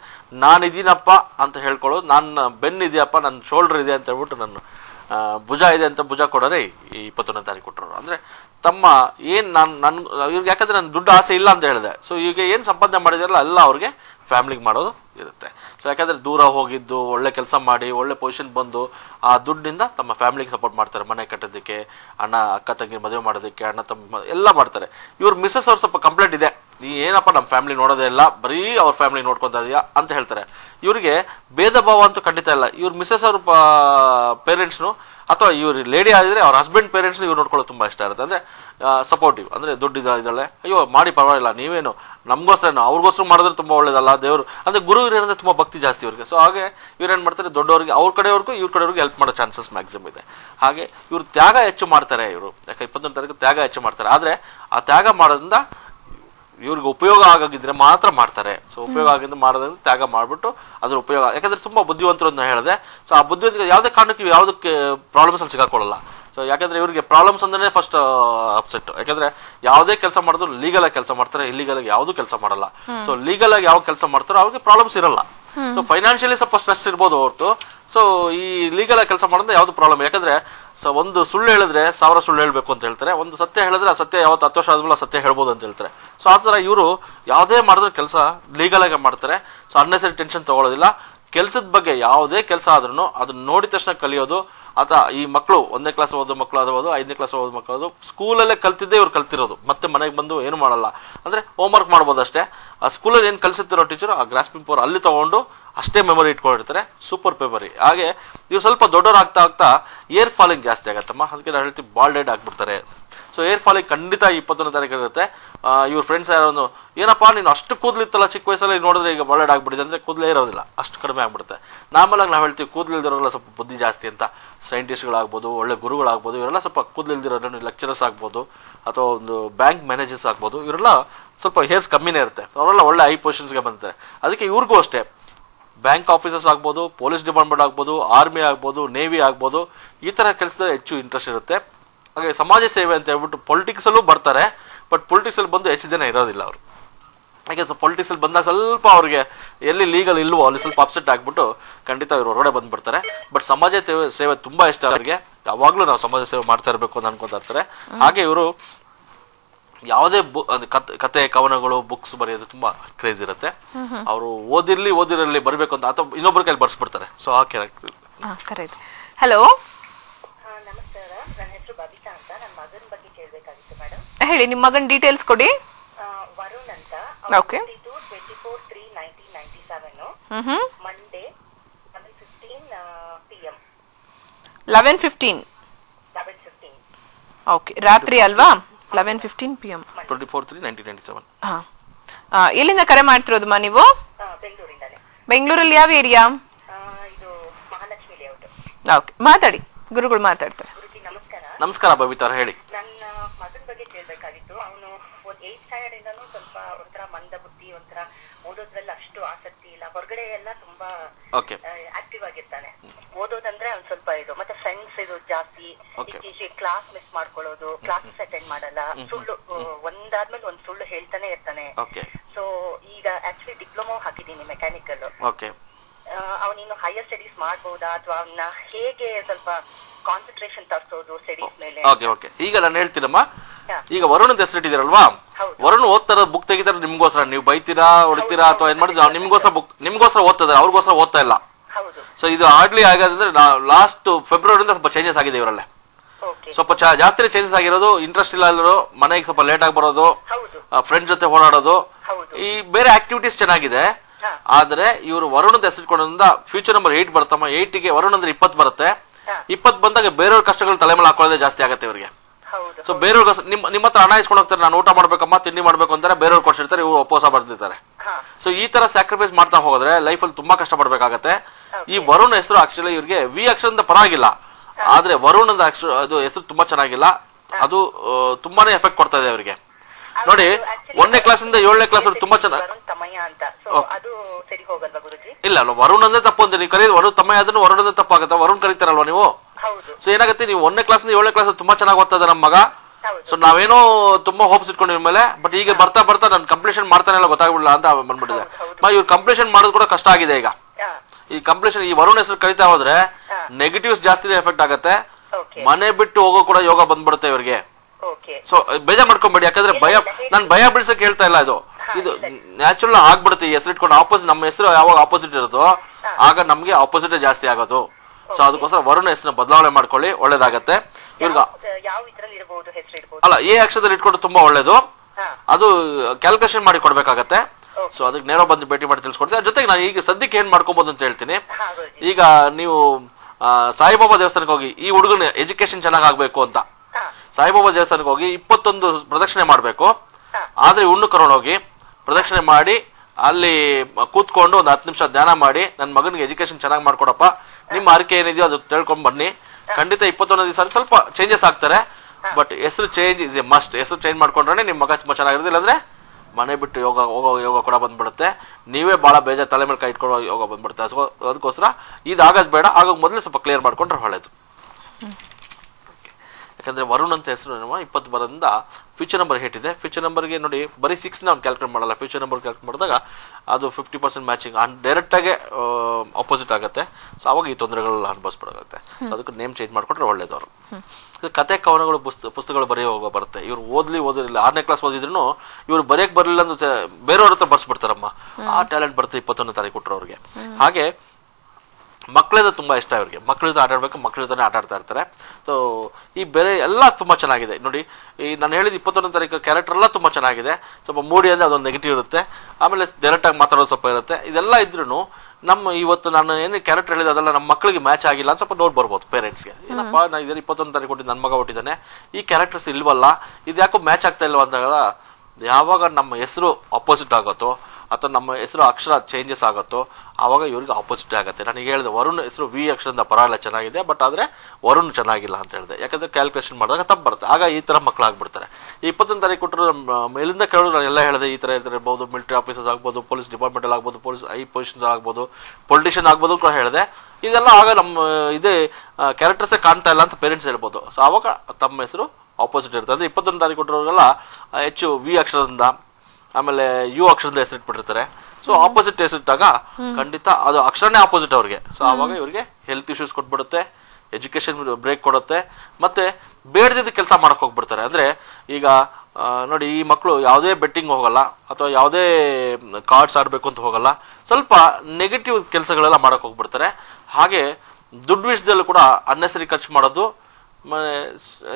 ನಾನಿದ್ದೀನಪ್ಪ ಅಂತ ಹೇಳ್ಕೊಳ್ಳೋದು, ನನ್ನ ಬೆನ್ನಿದೆಯಪ್ಪ, ನನ್ನ ಶೋಲ್ಡರ್ ಇದೆ ಅಂತ ಹೇಳ್ಬಿಟ್ಟು, ನನ್ನ ಭುಜ ಇದೆ ಅಂತ ಭುಜ ಕೊಡೋರೆ ಈ 21ನೇ ತಾರೀಕು ಕೊಟ್ಟರು. ಅಂದ್ರೆ ತಮ್ಮ ಏನ್ ನನ್ ಇವ್ರಿಗೆ, ಯಾಕಂದ್ರೆ ನನ್ ದುಡ್ಡು ಆಸೆ ಇಲ್ಲ ಅಂತ ಹೇಳಿದೆ. ಸೊ ಈಗ ಏನ್ ಸಂಪಾದನೆ ಮಾಡಿದಾರಲ್ಲ ಎಲ್ಲ ಅವ್ರಿಗೆ ಫ್ಯಾಮಿಲಿಗೆ ಮಾಡೋದು ಇರುತ್ತೆ. ಸೊ ಯಾಕಂದ್ರೆ ದೂರ ಹೋಗಿದ್ದು ಒಳ್ಳೆ ಕೆಲಸ ಮಾಡಿ ಒಳ್ಳೆ ಪೊಸಿಷನ್ ಬಂದು ಆ ದುಡ್ಡಿಂದ ತಮ್ಮ ಫ್ಯಾಮಿಲಿಗೆ ಸಪೋರ್ಟ್ ಮಾಡ್ತಾರೆ. ಮನೆ ಕಟ್ಟೋದಕ್ಕೆ, ಅಕ್ಕ ತಂಗಿ ಮದುವೆ ಮಾಡೋದಕ್ಕೆ, ಅಣ್ಣ ತಮ್ಮ ಎಲ್ಲ ಮಾಡ್ತಾರೆ. ಇವ್ರ ಮಿಸ್ಸಸ್ ಅವ್ರು ಸ್ವಲ್ಪ ಕಂಪ್ಲೇಂಟ್ ಇದೆ, ನೀ ಏನಪ್ಪ ನಮ್ಮ ಫ್ಯಾಮಿಲಿ ನೋಡೋದೇ ಇಲ್ಲ, ಬರೀ ಅವ್ರ ಫ್ಯಾಮಿಲಿ ನೋಡ್ಕೊತಾ ಇದೀಯಾ ಅಂತ ಹೇಳ್ತಾರೆ. ಇವ್ರಿಗೆ ಭೇದ ಭಾವ ಅಂತೂ ಖಂಡಿತ ಇಲ್ಲ. ಇವ್ರ ಮಿಸ್ಸಸ್ ಅವ್ರ ಪೇರೆಂಟ್ಸ್ನು ಅಥವಾ ಇವ್ರ ಲೇಡಿ ಆಗಿದ್ರೆ ಅವ್ರ ಹಸ್ಬೆಂಡ್ ಪೇರೆಂಟ್ಸ್ ಇವ್ರು ನೋಡ್ಕೊಳ್ಳೋದು ತುಂಬಾ ಇಷ್ಟ ಇರುತ್ತೆ. ಅಂದ್ರೆ ಸಪೋರ್ಟಿವ್, ಅಂದ್ರೆ ದುಡ್ಡು ಇದ್ದಾಳೆ, ಅಯ್ಯೋ ಮಾಡಿ ಪರವಾಗಿಲ್ಲ, ನೀವೇನು ನಮ್ಗೋಸ್ಕರ ಅವ್ರಿಗೋಸ್ಕರ ಮಾಡಿದ್ರೆ ತುಂಬಾ ಒಳ್ಳೇದಲ್ಲ, ದೇವರು ಅಂದ್ರೆ ಗುರು ಹಿರಿಯರಂದ್ರೆ ತುಂಬಾ ಭಕ್ತಿ ಜಾಸ್ತಿ ಇವ್ರಿಗೆ. ಸೊ ಹಾಗೆ ಇವ್ರು ಏನ್ ಮಾಡ್ತಾರೆ, ದೊಡ್ಡವ್ರಿಗೆ ಅವ್ರ ಕಡೆಯವ್ರಿಗೂ ಇವ್ರ ಕಡೆಯವ್ರಿಗೆ ಹೆಲ್ಪ್ ಮಾಡೋ ಚಾನ್ಸಸ್ ಮ್ಯಾಕ್ಸಿಮಮ್ ಇದೆ. ಹಾಗೆ ಇವ್ರು ತ್ಯಾಗ ಹೆಚ್ಚು ಮಾಡ್ತಾರೆ. ಇವರು ಯಾಕೆ 21ನೇ ತಾರೀಕು ತ್ಯಾಗ ಹೆಚ್ಚು ಮಾಡ್ತಾರೆ. ಆದ್ರೆ ಆ ತ್ಯಾಗ ಮಾಡೋದ್ರಿಂದ ಇವ್ರಿಗೆ ಉಪಯೋಗ ಆಗಿದ್ರೆ ಮಾತ್ರ ಮಾಡ್ತಾರೆ. ಸೊ ಉಪಯೋಗ ಆಗಿದ್ದು ಮಾಡೋದ್ರಿಂದ ತ್ಯಾಗ ಮಾಡ್ಬಿಟ್ಟು ಅದ್ರ ಉಪಯೋಗ, ಯಾಕಂದ್ರೆ ತುಂಬಾ ಬುದ್ಧಿವಂತರು ಅಂತ ಹೇಳಿದೆ. ಸೊ ಆ ಬುದ್ಧಿವಂತಿಗೆ ಯಾವುದೇ ಕಾರಣಕ್ಕೆ ಯಾವುದಕ್ಕೆ ಪ್ರಾಬ್ಲಮ್ಸ್ ಅಲ್ಲಿ ಸಿಗಾಕೊಳ್ಳಲ್ಲ. ಸೊ ಯಾಕಂದ್ರೆ ಇವ್ರಿಗೆ ಪ್ರಾಬ್ಲಮ್ಸ್ ಅಂದ್ರೆ ಫಸ್ಟ್ ಅಪ್ಸೆಟ್. ಯಾಕಂದ್ರೆ ಯಾವುದೇ ಕೆಲಸ ಮಾಡಿದ್ರು ಲೀಗಲ್ ಆಗಿ ಕೆಲಸ ಮಾಡ್ತಾರೆ, ಇಲ್ಲಿಗಲ್ ಆಗಿ ಯಾವ್ದು ಕೆಲಸ ಮಾಡಲ್ಲ. ಸೊ ಲೀಗಲ್ ಆಗಿ ಯಾವ ಕೆಲಸ ಮಾಡ್ತಾರೋ ಅವ್ರಿಗೆ ಪ್ರಾಬ್ಲಮ್ಸ್ ಇರಲ್ಲ. ಸೊ ಫೈನಾನ್ಷಿಯಲಿ ಸ್ವಲ್ಪ ಸ್ಟ್ರೆಸ್ ಇರ್ಬೋದು ಹೊರತು, ಸೊ ಈ ಲೀಗಲ್ ಆಗಿ ಕೆಲಸ ಮಾಡೋದ್ರೆ ಯಾವ್ದು ಪ್ರಾಬ್ಲಮ್. ಯಾಕಂದ್ರೆ ಸೊ ಒಂದು ಸುಳ್ಳು ಹೇಳಿದ್ರೆ 1000 ಸುಳ್ಳು ಹೇಳ್ಬೇಕು ಅಂತ ಹೇಳ್ತಾರೆ, ಒಂದು ಸತ್ಯ ಹೇಳಿದ್ರೆ ಆ ಸತ್ಯ ಯಾವತ್ತು 10 ವರ್ಷ ಆದ್ಮೇಲೆ ಸತ್ಯ ಹೇಳ್ಬೋದು ಅಂತ ಹೇಳ್ತಾರೆ. ಸೊ ಆ ಥರ ಇವರು ಯಾವುದೇ ಮಾಡಿದ್ರು ಕೆಲಸ ಲೀಗಲ್ ಆಗಿ ಮಾಡ್ತಾರೆ. ಸೊ ಅನ್ನೆಸರಿ ಟೆನ್ಷನ್ ತಗೊಳ್ಳೋದಿಲ್ಲ. ಕೆಲಸದ ಬಗ್ಗೆ ಯಾವುದೇ ಕೆಲಸ ಆದ್ರೂ ಅದನ್ನ ನೋಡಿದ ತಕ್ಷಣ ಕಲಿಯೋದು. ಅಥವಾ ಈ ಮಕ್ಕಳು 1ನೇ ಕ್ಲಾಸ್ ಓದೋ ಮಕ್ಕಳು ಅದಾವುದು, 5ನೇ ಕ್ಲಾಸ್ ಓದೋ ಮಕ್ಕಳು ಸ್ಕೂಲಲ್ಲೇ ಕಲ್ತಿದ್ದೆ ಇವ್ರು ಕಲ್ತಿರೋದು, ಮತ್ತೆ ಮನೆಗೆ ಬಂದು ಏನು ಮಾಡಲ್ಲ. ಅಂದ್ರೆ ಹೋಮ್ ವರ್ಕ್ ಮಾಡ್ಬೋದು ಅಷ್ಟೇ. ಆ ಸ್ಕೂಲಲ್ಲಿ ಏನು ಕಲಿಸುತ್ತಿರೋ ಟೀಚರ್ ಆ ಗ್ರಾಸ್ಪಿಂಗ್ ಪವರ್ ಅಲ್ಲಿ ತಗೊಂಡು ಅಷ್ಟೇ ಮೆಮೊರಿ ಇಟ್ಕೊಂಡಿರ್ತಾರೆ. Super memory. ಹಾಗೆ ಇವ್ರು ಸ್ವಲ್ಪ ದೊಡ್ಡವ್ರು ಆಗ್ತಾ ಆಗ್ತಾ ಏರ್ ಫಾಲಿಂಗ್ ಜಾಸ್ತಿ ಆಗತ್ತಮ್ಮ. ಅದಕ್ಕೆ ನಾನು ಹೇಳ್ತೀವಿ ಬಾಲ್ಡ್ ಹೆಡ್ ಆಗ್ಬಿಡ್ತಾರೆ. ಸೊ ಏರ್ ಫಾಲಿಂಗ್ ಖಂಡಿತ 21ನೇ ತಾರೀಕು ಇರುತ್ತೆ. ಇವ್ರ ಫ್ರೆಂಡ್ಸ್ ಯಾರೊಂದು, ಏನಪ್ಪಾ ನೀನು ಅಷ್ಟು ಕೂದಲಿತ್ತಲ್ಲ ಚಿಕ್ಕ ವಯಸ್ಸಲ್ಲಿ, ನೋಡಿದ್ರೆ ಈಗ ಬಾಲ್ಡ್ ಹೆಡ್ ಆಗ್ಬಿಟ್ಟಿದೆ ಅಂದ್ರೆ ಕೂದಲೇ ಇರೋದಿಲ್ಲ, ಅಷ್ಟು ಕಡಿಮೆ ಆಗ್ಬಿಡುತ್ತೆ. ನಾರ್ಮಲ್ ಆಗಿ ನಾವು ಹೇಳ್ತೀವಿ ಕೂದಲಿಲ್ದಿರೋಲ್ಲ ಸ್ವಲ್ಪ ಬುದ್ಧಿ ಜಾಸ್ತಿ ಅಂತ. ಸೈಂಟಿಸ್ಟ್ಗಳಾಗ್ಬೋದು, ಒಳ್ಳೆ ಗುರುಗಳಾಗ್ಬೋದು, ಇವರೆಲ್ಲ ಸ್ವಲ್ಪ ಕೂದಲಿಲ್ದಿರೋ ಲೆಕ್ಚರರ್ಸ್ ಆಗ್ಬೋದು, ಅಥವಾ ಒಂದು ಬ್ಯಾಂಕ್ ಮ್ಯಾನೇಜರ್ಸ್ ಆಗ್ಬೋದು, ಇವರೆಲ್ಲ ಸ್ವಲ್ಪ ಹೇರ್ಸ್ ಕಮ್ಮಿನೇ ಇರುತ್ತೆ. ಅವರೆಲ್ಲ ಒಳ್ಳೆ ಹೈ ಪೊಸಿಷನ್ಸ್ಗೆ ಬಂತಾರೆ. ಅದಕ್ಕೆ ಇವ್ರಿಗೂ ಅಷ್ಟೇ ಬ್ಯಾಂಕ್ ಆಫೀಸರ್ಸ್ ಆಗ್ಬೋದು, ಪೊಲೀಸ್ ಡಿಪಾರ್ಟ್ಮೆಂಟ್ ಆಗ್ಬೋದು, ಆರ್ಮಿ ಆಗ್ಬೋದು, ನೇವಿ ಆಗ್ಬೋದು, ಈ ಥರ ಕೆಲಸದ ಹೆಚ್ಚು ಇಂಟ್ರೆಸ್ಟ್ ಇರುತ್ತೆ. ಹಾಗೆ ಸಮಾಜ ಸೇವೆ ಅಂತ ಹೇಳ್ಬಿಟ್ಟು ಪೊಲಿಟಿಕ್ಸಲ್ಲೂ ಬರ್ತಾರೆ. ಬಟ್ ಪೊಲಿಟಿಕ್ಸಲ್ಲಿ ಬಂದು ಹೆಚ್ಚು ದಿನ ಇರೋದಿಲ್ಲ ಅವರು. ಯಾಕೆ ಪೊಲಿಟಿಕ್ಸಲ್ಲಿ ಬಂದಾಗ ಸ್ವಲ್ಪ ಅವ್ರಿಗೆ ಎಲ್ಲಿ ಲೀಗಲ್ ಇಲ್ವೋ ಅಲ್ಲಿ ಸ್ವಲ್ಪ ಅಪ್ಸೆಟ್ ಆಗ್ಬಿಟ್ಟು ಖಂಡಿತ ಇವರು ಹೊರಗಡೆ ಬಂದ್ಬಿಡ್ತಾರೆ. ಬಟ್ ಸಮಾಜ ಸೇವೆ ತುಂಬಾ ಇಷ್ಟ ಅವರಿಗೆ. ಯಾವಾಗಲೂ ನಾವು ಸಮಾಜ ಸೇವೆ ಮಾಡ್ತಾ ಇರಬೇಕು ಅಂತ ಅನ್ಕೊತಾ ಇರ್ತಾರೆ. ಹಾಗೆ ಇವರು ಯಾವುದೇ ಕತೆ ಕವನಗಳು ಬುಕ್ಸ್ ಬರೆಯೋದು ತುಂಬಾ ಕ್ರೇಜ್ ಇರುತ್ತೆ. ಅವರು ಓದಿರಲಿ ಬರಬೇಕು ಅಂತ ಅಥವಾ ಇನ್ನೊಬ್ಬರ ಕೈಲಿ ಬರ್ಸ್ಬಿಡ್ತಾರೆ. ಸೊ ಆ ಕ್ಯಾರೆಕ್ಟರ್. ಹಲೋ, ನಮಸ್ಕಾರ. ನನ್ನ ಹೆಸರು ಬಬಿತಾ ಅಂತ. ನನ್ನ ಮಗನ ಬಗ್ಗೆ ಕೇಳಬೇಕಾಗಿತ್ತು ಮೇಡಮ್. ಹೇಳಿ, ನಿಮ್ಮ ಮಗನ ಡೀಟೇಲ್ಸ್ ಕೊಡಿ. ವರುಣ್ ಅಂತ. ಓಕೆ. 24/3/1997 Monday 11:15 PM. 11:15. ಓಕೆ, ರಾತ್ರಿ ಅಲ್ವಾ? 11:15 PM. 24/3/1997. ಎಲ್ಲಿಂದ ಕರೆ ಮಾಡ್ತಿರೋದಮ್ಮ ನೀವು? ಬೆಂಗಳೂರಿಂದಾನೆ. ಬೆಂಗಳೂರಲ್ಲಿ ಯಾವ ಏರಿಯಾ? ಇದು ಮಹಾಲಕ್ಷ್ಮಿ ಲೇಔಟ್. ಓಕೆ, ಮಾತಾಡಿ, ಗುರುಗಳು ಮಾತಾಡ್ತಾರೆ. ಗುರುಜಿ ನಮಸ್ಕಾರ. ನಮಸ್ಕಾರ ಬಬಿತಾ, ಹೇಳಿ. ನನ್ನ ಮಗನ ಬಗ್ಗೆ ಕೇಳಬೇಕಾಗಿತ್ತು. ಅವನು 8th ಸ್ಟ್ಯಾಂಡರ್ಡ್ ಇಂದನೂ ಸ್ವಲ್ಪ ಒಂಥರ ಮಂದ ಬುದ್ಧಿ, ಒಂಥರ ಓದೋದ್ರಲ್ಲಿ ಅಷ್ಟು ಆಸಕ್ತಿ ಇಲ್ಲ. ಹೊರಗಡೆ ಎಲ್ಲ ತುಂಬಾ ಆಕ್ಟಿವ್ ಆಗಿರ್ತಾನೆ. ಓದೋದಂದ್ರೆ ಅವ್ನು ಸ್ವಲ್ಪ ಇದು, ಮತ್ತೆ ಫ್ರೆಂಡ್ಸ್ ಇದು ಜಾಸ್ತಿ. ಕ್ಲಾಸ್ ಮಿಸ್ ಮಾಡ್ಕೊಳ್ಳೋದು, ಕ್ಲಾಸಸ್ ಅಟೆಂಡ್ ಮಾಡಲ್ಲ, ಸುಳ್ಳು ಒಂದಾದ್ಮೇಲೆ ಒಂದ್ ಸುಳ್ಳು ಹೇಳ್ತಾನೆ ಇರ್ತಾನೆ. ಸೊ ಈಗ ಆಕ್ಚುಲಿ ಡಿಪ್ಲೊಮಾ ಹಾಕಿದೀನಿ ಮೆಕ್ಯಾನಿಕಲ್. ಅವನಿನ್ನು ಹೈಯರ್ ಸ್ಟಡೀಸ್ ಮಾಡ್ಬೋದಾ, ಅಥವಾ ಅವನ್ನ ಹೇಗೆ ಸ್ವಲ್ಪ ಕಾನ್ಸಂಟ್ರೇಷನ್ ತರಿಸೋದು ಸ್ಟಡೀಸ್ ಮೇಲೆ? ಈಗ ನಾನು ಹೇಳ್ತೀನಮ್ಮ, ಈಗ ವರುಣ್ ಹೆಸರಿಟ್ಟಿದ್ದೀರಲ್ವಾ, ವರುಣ್ ಓದ್ತಾರ ಬುಕ್ ತೆಗಿತಾರೆ ನಿಮ್ಗೋಸ್ಕರ. ನೀವು ಬೈತೀರಾ, ಹೊಡಿತೀರಾ, ಅಥವಾ ಏನ್ ಮಾಡಿದ್ರೆ ನಿಮ್ಗೋಸ್ಕರ ಓದ್ತಾರೆ, ಅವ್ರಿಗೋಸ್ಕರ ಓದ್ತಾ ಇಲ್ಲ. ಸೊ ಇದು ಹಾರ್ಡ್ಲಿ ಆಗೋದಂದ್ರೆ ಲಾಸ್ಟ್ ಫೆಬ್ರವರಿಯಿಂದ ಸ್ವಲ್ಪ ಚೇಂಜಸ್ ಆಗಿದೆ ಇವರಲ್ಲೇ. ಸ್ವಲ್ಪ ಜಾಸ್ತಿ ಚೇಂಜಸ್ ಆಗಿರೋದು. ಇಂಟ್ರೆಸ್ಟ್ ಇಲ್ಲ ಇರೋದು, ಮನೆಗೆ ಸ್ವಲ್ಪ ಲೇಟ್ ಆಗಿ ಬರೋದು, ಫ್ರೆಂಡ್ಸ್ ಜೊತೆ ಓಡಾಡೋದು, ಈ ಬೇರೆ ಆಕ್ಟಿವಿಟೀಸ್ ಚೆನ್ನಾಗಿದೆ. ಆದ್ರೆ ಇವರು ವರುಣ್ ಹೆಸರಿಟ್ಕೊಂಡ್ರಿಂದ ಫ್ಯೂಚರ್ ನಂಬರ್ 8 ಬರುತ್ತಮ್ಮ. 8ಗೆ ವರುಣ್ ಅಂದ್ರೆ 20 ಬರುತ್ತೆ. 20 ಬಂದಾಗ ಬೇರೆಯವ್ರ ಕಷ್ಟಗಳು ತಲೆ ಮೇಲೆ ಹಾಕೊಳ್ಳೋದೇ ಜಾಸ್ತಿ ಆಗುತ್ತೆ ಇವರಿಗೆ. ಸೊ ಬೇರೆಯವ್ರ ನಿಮ್ಮ ಹತ್ರ ಹಣ ಇಸ್ಕೊಂಡು ಹೋಗ್ತಾರೆ, ನಾನು ಊಟ ಮಾಡ್ಬೇಕಮ್ಮ, ತಿಂಡಿ ಮಾಡ್ಬೇಕು ಅಂತಾರೆ, ಬೇರೆಯವ್ರು ಕೊಡ್ಸಿರ್ತಾರೆ, ಇವ್ರು ಒಪ್ಪೋಸ ಬರ್ದಿರ್ತಾರೆ. ಸೊ ಈ ತರ ಸ್ಯಾಕ್ರಿಫೈಸ್ ಮಾಡ್ತಾ ಹೋದ್ರೆ ಲೈಫ್ ಅಲ್ಲಿ ತುಂಬಾ ಕಷ್ಟ ಪಡ್ಬೇಕಾಗತ್ತೆ. ಈ ವರುಣ್ ಹೆಸರು ಆಕ್ಚುಲಿ ಇವ್ರಿಗೆ ವಿ ಅಕ್ಷರದಿಂದ ಪರವಾಗಿಲ್ಲ, ಆದ್ರೆ ವರುಣ್ ಅದು ಹೆಸರು ತುಂಬಾ ಚೆನ್ನಾಗಿಲ್ಲ. ಅದು ತುಂಬಾನೇ ಎಫೆಕ್ಟ್ ಕೊಡ್ತಾ ಇದೆ ಅವರಿಗೆ. ನೋಡಿ, 1ನೇ ಕ್ಲಾಸ್ ಇಂದ 7ನೇ ಕ್ಲಾಸ್ ತುಂಬಾ ಚೆನ್ನಾಗಿ ಇಲ್ಲ ಅಲ್ವಾ, ವರುಣ್ ಅಂದ್ರೆ ತಪ್ಪು ಅಂತ ನೀವು ಕರೀದು ವರುಣ್ ತಮ್ಮ ಆದ್ರೂ ವರುಣ್ ಅಂದ್ರೆ ತಪ್ಪಾಗತ್ತಾ? ವರುಣ್ ಕರೀತಾರಲ್ವಾ ನೀವು? ಸೊ ಏನಾಗುತ್ತೆ, ನೀವು 1ನೇ ಕ್ಲಾಸ್ 7ನೇ ಕ್ಲಾಸ್ ತುಂಬಾ ಚೆನ್ನಾಗಿ ಓದ್ತಾ ಇದ್ದಾರೆ ನಮ್ಮ ಮಗ. ಸೊ ನಾವೇನೋ ತುಂಬಾ ಹೋಪ್ಸ್ ಇಟ್ಕೊಂಡಿವ್ ಮೇಲೆ, ಬಟ್ ಈಗ ಬರ್ತಾ ಬರ್ತಾ ನಾನು ಕಂಪ್ಲೀಷನ್ ಮಾಡ್ತಾನೆ ಇಲ್ಲ ಗೊತ್ತಾಗ್ಬಿಡಲ್ಲ ಅಂತ ಬಂದ್ಬಿಟ್ಟಿದೆ. ಇವ್ರು ಕಂಪ್ಲೀಷನ್ ಮಾಡೋದು ಕೂಡ ಕಷ್ಟ ಆಗಿದೆ ಈಗ. ಈ ಕಂಪ್ಲೀಷನ್ ಈ ವರುಣ್ ಹೆಸರು ಕರಿತಾ ಹೋದ್ರೆ ನೆಗೆಟಿವ್ಸ್ ಜಾಸ್ತಿ ಎಫೆಕ್ಟ್ ಆಗುತ್ತೆ. ಮನೆ ಬಿಟ್ಟು ಹೋಗೋ ಕೂಡ ಯೋಗ ಬಂದ್ಬಿಡುತ್ತೆ ಇವ್ರಿಗೆ. ಸೊ ಬೇಜಾರ್ ಮಾಡ್ಕೊಂಬೇಡಿ, ಯಾಕಂದ್ರೆ ನಾನು ಭಯ ಬಿಡಿಸಕ್ ಹೇಳ್ತಾ ಇಲ್ಲ. ಇದು ನ್ಯಾಚುರಲ್ ಆಗ್ಬಿಡುತ್ತೆ. ಈ ಹೆಸರು ಇಟ್ಕೊಂಡು ಆಪೋಸಿಟ್, ನಮ್ಮ ಹೆಸರು ಯಾವಾಗ ಆಪೋಸಿಟ್ ಇರುತ್ತೋ ಆಗ ನಮ್ಗೆ ಆಪೋಸಿಟ್ ಜಾಸ್ತಿ ಆಗೋದು. ಸೊ ಅದಕ್ಕೋಸ್ಕರ ವರುಣ ಹೆಸರನ್ನ ಬದಲಾವಣೆ ಮಾಡ್ಕೊಳ್ಳಿ, ಒಳ್ಳೇದಾಗತ್ತೆ. ಇವ್ರಿಗೆ ಅಲ್ಲ, ಎ ಅಕ್ಷರದಲ್ಲಿ ಇಟ್ಕೊಂಡು ತುಂಬಾ ಒಳ್ಳೇದು. ಅದು ಕ್ಯಾಲ್ಕುಲೇಷನ್ ಮಾಡಿ ಕೊಡ್ಬೇಕಾಗತ್ತೆ. ಸೊ ಅದಕ್ಕೆ ನೇರ ಬಂದು ಭೇಟಿ ಮಾಡಿ ತಿಳಿಸ್ಕೊಡ್ತೀನಿ. ಜೊತೆಗೆ ನಾನು ಈಗ ಸದ್ಯಕ್ಕೆ ಏನ್ ಮಾಡ್ಕೊಬಹುದು ಅಂತ ಹೇಳ್ತೀನಿ. ಈಗ ನೀವು ಸಾಯಿಬಾಬಾ ದೇವಸ್ಥಾನಕ್ಕೆ ಹೋಗಿ, ಈ ಹುಡುಗನ ಎಜುಕೇಶನ್ ಚೆನ್ನಾಗ್ ಆಗ್ಬೇಕು ಅಂತ ಸಾಯಿಬಾಬಾ ದೇವಸ್ಥಾನಕ್ಕೆ ಹೋಗಿ 21 ಪ್ರದಕ್ಷಿಣೆ ಮಾಡ್ಬೇಕು. ಆದ್ರೆ ಹುಣ್ಣು ಕರ್ಕೊಂಡೋಗಿ ಪ್ರದಕ್ಷಿಣೆ ಮಾಡಿ ಅಲ್ಲಿ ಕೂತ್ಕೊಂಡು ಒಂದು 10 ನಿಮಿಷ ಧ್ಯಾನ ಮಾಡಿ, ನನ್ನ ಮಗನಿಗೆ ಎಜುಕೇಶನ್ ಚೆನ್ನಾಗಿ ಮಾಡ್ಕೊಡಪ್ಪ, ನಿಮ್ಮ ಆರ್ಕೆ ಏನಿದೆಯೋ ಅದು ತಿಳ್ಕೊಂಡ್ ಬನ್ನಿ. ಖಂಡಿತ 21 ದಿವಸ ಸ್ವಲ್ಪ ಚೇಂಜಸ್ ಆಗ್ತಾರೆ. ಬಟ್ ಹೆಸರು ಚೇಂಜ್ ಇಸ್ ಎ ಮಸ್ಟ್. ಹೆಸರು ಚೇಂಜ್ ಮಾಡ್ಕೊಂಡ್ರೆ ನಿಮ್ಮ ಮಗ ತುಂಬಾ ಚೆನ್ನಾಗಿರೋದು. ಇಲ್ಲಾಂದ್ರೆ ಮನೆ ಬಿಟ್ಟು ಯೋಗ ಕೂಡ ಬಂದ್ಬಿಡುತ್ತೆ. ನೀವೇ ಬಹಳ ಬೇಜಾರು, ತಲೆ ಮೇಲೆ ಕೈ ಇಟ್ಕೊಳ್ಳೋ ಯೋಗ ಬಂದ್ಬಿಡುತ್ತೆ. ಅದಕ್ಕೋಸ್ಕರ ಇದಾಗದ್ ಬೇಡ, ಆಗೋಗ್ ಮೊದಲೇ ಸ್ವಲ್ಪ ಕ್ಲಿಯರ್ ಮಾಡ್ಕೊಂಡ್ರೆ ಒಳ್ಳೇದು. ಯಾಕಂದ್ರೆ ವರುಣ್ ಅಂತ ಹೆಸರು 20 ಬರೋದ್ರಿಂದ ಫ್ಯೂಚರ್ ನಂಬರ್ 8 ಇದೆ. ಫ್ಯೂಚರ್ ನಂಬರ್ಗೆ ನೋಡಿ ಬರೀ 6 ನಾವು ಕ್ಯಾಲ್ಕುಲೇಟ್ ಮಾಡಲ್ಲ. ಫ್ಯೂಚರ್ ನಂಬರ್ ಕ್ಯಾಲ್ಕುಲೇಟ್ ಮಾಡಿದಾಗ ಅದು 50% ಮ್ಯಾಚಿಂಗ್ ಡೈರೆಕ್ಟ್ ಆಗಿ ಆಪೋಸಿಟ್ ಆಗುತ್ತೆ. ಸೊ ಅವಾಗ ಈ ತೊಂದರೆಗಳು ಅನುಭವಿಸ್ಬಿಡಾಗುತ್ತೆ. ಅದಕ್ಕೆ ನೇಮ್ ಚೇಂಜ್ ಮಾಡ್ಕೊಂಡ್ರೆ ಒಳ್ಳೇದವರು. ಕತೆ ಕವನಗಳು ಪುಸ್ತಕಗಳು ಬರೆಯುವಾಗ ಬರುತ್ತೆ. ಇವ್ರು ಓದಲಿಲ್ಲ 6ನೇ ಕ್ಲಾಸ್ ಓದಿದ್ರು ಇವ್ರು ಬರೆಯಕ್ ಬರಲಿಲ್ಲ ಅಂದ್ರೆ ಬೇರೆಯವ್ರ ಹತ್ರ ಬರ್ಸ್ಬಿಡ್ತಾರಮ್ಮ. ಆ ಟ್ಯಾಲೆಂಟ್ ಬರುತ್ತೆ 21ನೇ ತಾರೀಕು ಕೊಟ್ಟರು ಅವ್ರಿಗೆ. ಹಾಗೆ ಮಕ್ಕಳಿಂದ ತುಂಬಾ ಇಷ್ಟ ಇವ್ರಿಗೆ. ಮಕ್ಕಳ ಜೊತೆ ಆಟ ಆಡ್ಬೇಕು, ಮಕ್ಕಳ ಜೊತೆ ಆಟ ಆಡ್ತಾ ಇರ್ತಾರೆ. ಸೊ ಈ ಬೇರೆ ಎಲ್ಲ ತುಂಬಾ ಚೆನ್ನಾಗಿದೆ ನೋಡಿ. ಈ ನಾನು ಹೇಳಿದ 21ನೇ ತಾರೀಕು ಕ್ಯಾರೆಕ್ಟರ್ ಎಲ್ಲ ತುಂಬಾ ಚೆನ್ನಾಗಿದೆ. ಸ್ವಲ್ಪ ಮೂಡಿ ಅಂದ್ರೆ ಅದೊಂದು ನೆಗೆಟಿವ್ ಇರುತ್ತೆ. ಆಮೇಲೆ ಡೈರೆಕ್ಟ್ ಆಗಿ ಮಾತಾಡೋದು ಸ್ವಲ್ಪ ಇರುತ್ತೆ. ಇದೆಲ್ಲ ಇದ್ರೂ ನಮ್ಮ ಇವತ್ತು ನಾನು ಏನು ಕ್ಯಾರೆಕ್ಟರ್ ಹೇಳಿದೆ ಅದೆಲ್ಲ ನಮ್ಮ ಮಕ್ಕಳಿಗೆ ಮ್ಯಾಚ್ ಆಗಿಲ್ಲ ಅಂತ ಸ್ವಲ್ಪ ನೋಡ್ ಬರ್ಬೋದು ಪೇರೆಂಟ್ಸ್ಗೆ. ಏನಪ್ಪ ನಾನು ಇದೇ 21ನೇ ತಾರೀಕು ಕೊಟ್ಟಿದ್ದು ನನ್ನ ಮಗ ಹುಟ್ಟಿದ್ದಾನೆ, ಈ ಕ್ಯಾರೆಕ್ಟರ್ಸ್ ಇಲ್ವಲ್ಲ, ಇದು ಯಾಕೋ ಮ್ಯಾಚ್ ಆಗ್ತಾ ಇಲ್ವ ಅಂದಾಗ ಯಾವಾಗ ನಮ್ಮ ಹೆಸರು ಅಪೋಸಿಟ್ ಆಗುತ್ತೋ ಅಥವಾ ನಮ್ಮ ಹೆಸರು ಅಕ್ಷರ ಚೇಂಜಸ್ ಆಗುತ್ತೋ ಆವಾಗ ಇವ್ರಿಗೆ ಆಪೋಸಿಟ್ ಆಗುತ್ತೆ. ನನಗೆ ಹೇಳಿದೆ ವರುಣ್ ಹೆಸರು ವಿ ಅಕ್ಷರದಿಂದ ಪರವಾಗಿಲ್ಲ ಚೆನ್ನಾಗಿದೆ, ಬಟ್ ಆದರೆ ವರುಣ್ ಚೆನ್ನಾಗಿಲ್ಲ ಅಂತ ಹೇಳಿದೆ. ಯಾಕಂದ್ರೆ ಕ್ಯಾಲ್ಕುಲೇಷನ್ ಮಾಡಿದಾಗ ತಪ್ಪು ಬರುತ್ತೆ. ಆಗ ಈ ಥರ ಮಕ್ಕಳಾಗ್ಬಿಡ್ತಾರೆ. ಈ 21ನೇ ತಾರೀಕು ಕೊಟ್ಟರು ಮೇಲಿಂದ ಕೇಳೋದು ನಾನು ಎಲ್ಲ ಹೇಳಿದೆ. ಈ ಥರ ಇರ್ಬೋದು, ಮಿಲಿಟರಿ ಆಫೀಸರ್ಸ್ ಆಗ್ಬೋದು, ಪೊಲೀಸ್ ಡಿಪಾರ್ಟ್ಮೆಂಟಲ್ಲಿ ಆಗ್ಬೋದು, ಪೊಲೀಸ್ ಹೈ ಪೊಸಿಷನ್ಸ್ ಆಗ್ಬೋದು, ಪೊಲಿಟಿಷಿಯನ್ ಆಗ್ಬೋದು ಕೂಡ ಹೇಳಿದೆ. ಇದೆಲ್ಲ ಆಗ ನಮ್ಮ ಇದೇ ಕ್ಯಾರೆಕ್ಟರ್ಸೇ ಕಾಣ್ತಾ ಇಲ್ಲ ಅಂತ ಪೇರೆಂಟ್ಸ್ ಹೇಳ್ಬೋದು. ಸೊ ಆವಾಗ ತಮ್ಮ ಹೆಸರು ಆಪೋಸಿಟ್ ಇರುತ್ತೆ. ಅಂದರೆ 21ನೇ ತಾರೀಕು ಕೊಟ್ಟರೋಗೆಲ್ಲ ಹೆಚ್ಚು ವಿ ಅಕ್ಷರದಿಂದ ಆಮೇಲೆ ಯು ಅಕ್ಷರದಿಂದ ಹೆಸರಿಟ್ಬಿಟ್ಟಿರ್ತಾರೆ. ಸೊ ಆಪೋಸಿಟ್ ಹೆಸರಿಟ್ಟಾಗ ಖಂಡಿತ ಅದು ಅಕ್ಷರನೇ ಆಪೋಸಿಟ್ ಅವ್ರಿಗೆ. ಸೊ ಆವಾಗ ಇವರಿಗೆ ಹೆಲ್ತ್ ಇಶ್ಯೂಸ್ ಕೊಟ್ಬಿಡುತ್ತೆ, ಎಜುಕೇಶನ್ ಬ್ರೇಕ್ ಕೊಡುತ್ತೆ, ಮತ್ತೆ ಬೇಡದಿದ್ದ ಕೆಲಸ ಮಾಡಕ್ ಹೋಗ್ಬಿಡ್ತಾರೆ. ಅಂದ್ರೆ ಈಗ ನೋಡಿ, ಈ ಮಕ್ಕಳು ಯಾವುದೇ ಬೆಟ್ಟಿಂಗ್ ಹೋಗಲ್ಲ ಅಥವಾ ಯಾವುದೇ ಕಾರ್ಡ್ಸ್ ಆಡಬೇಕು ಅಂತ ಹೋಗಲ್ಲ. ಸ್ವಲ್ಪ ನೆಗೆಟಿವ್ ಕೆಲಸಗಳೆಲ್ಲ ಮಾಡಕ್ ಹೋಗ್ಬಿಡ್ತಾರೆ. ಹಾಗೆ ದುಡ್ಡು ವಿಷಯದಲ್ಲೂ ಕೂಡ ಅನ್ನೆಸರಿ ಖರ್ಚು ಮಾಡೋದು,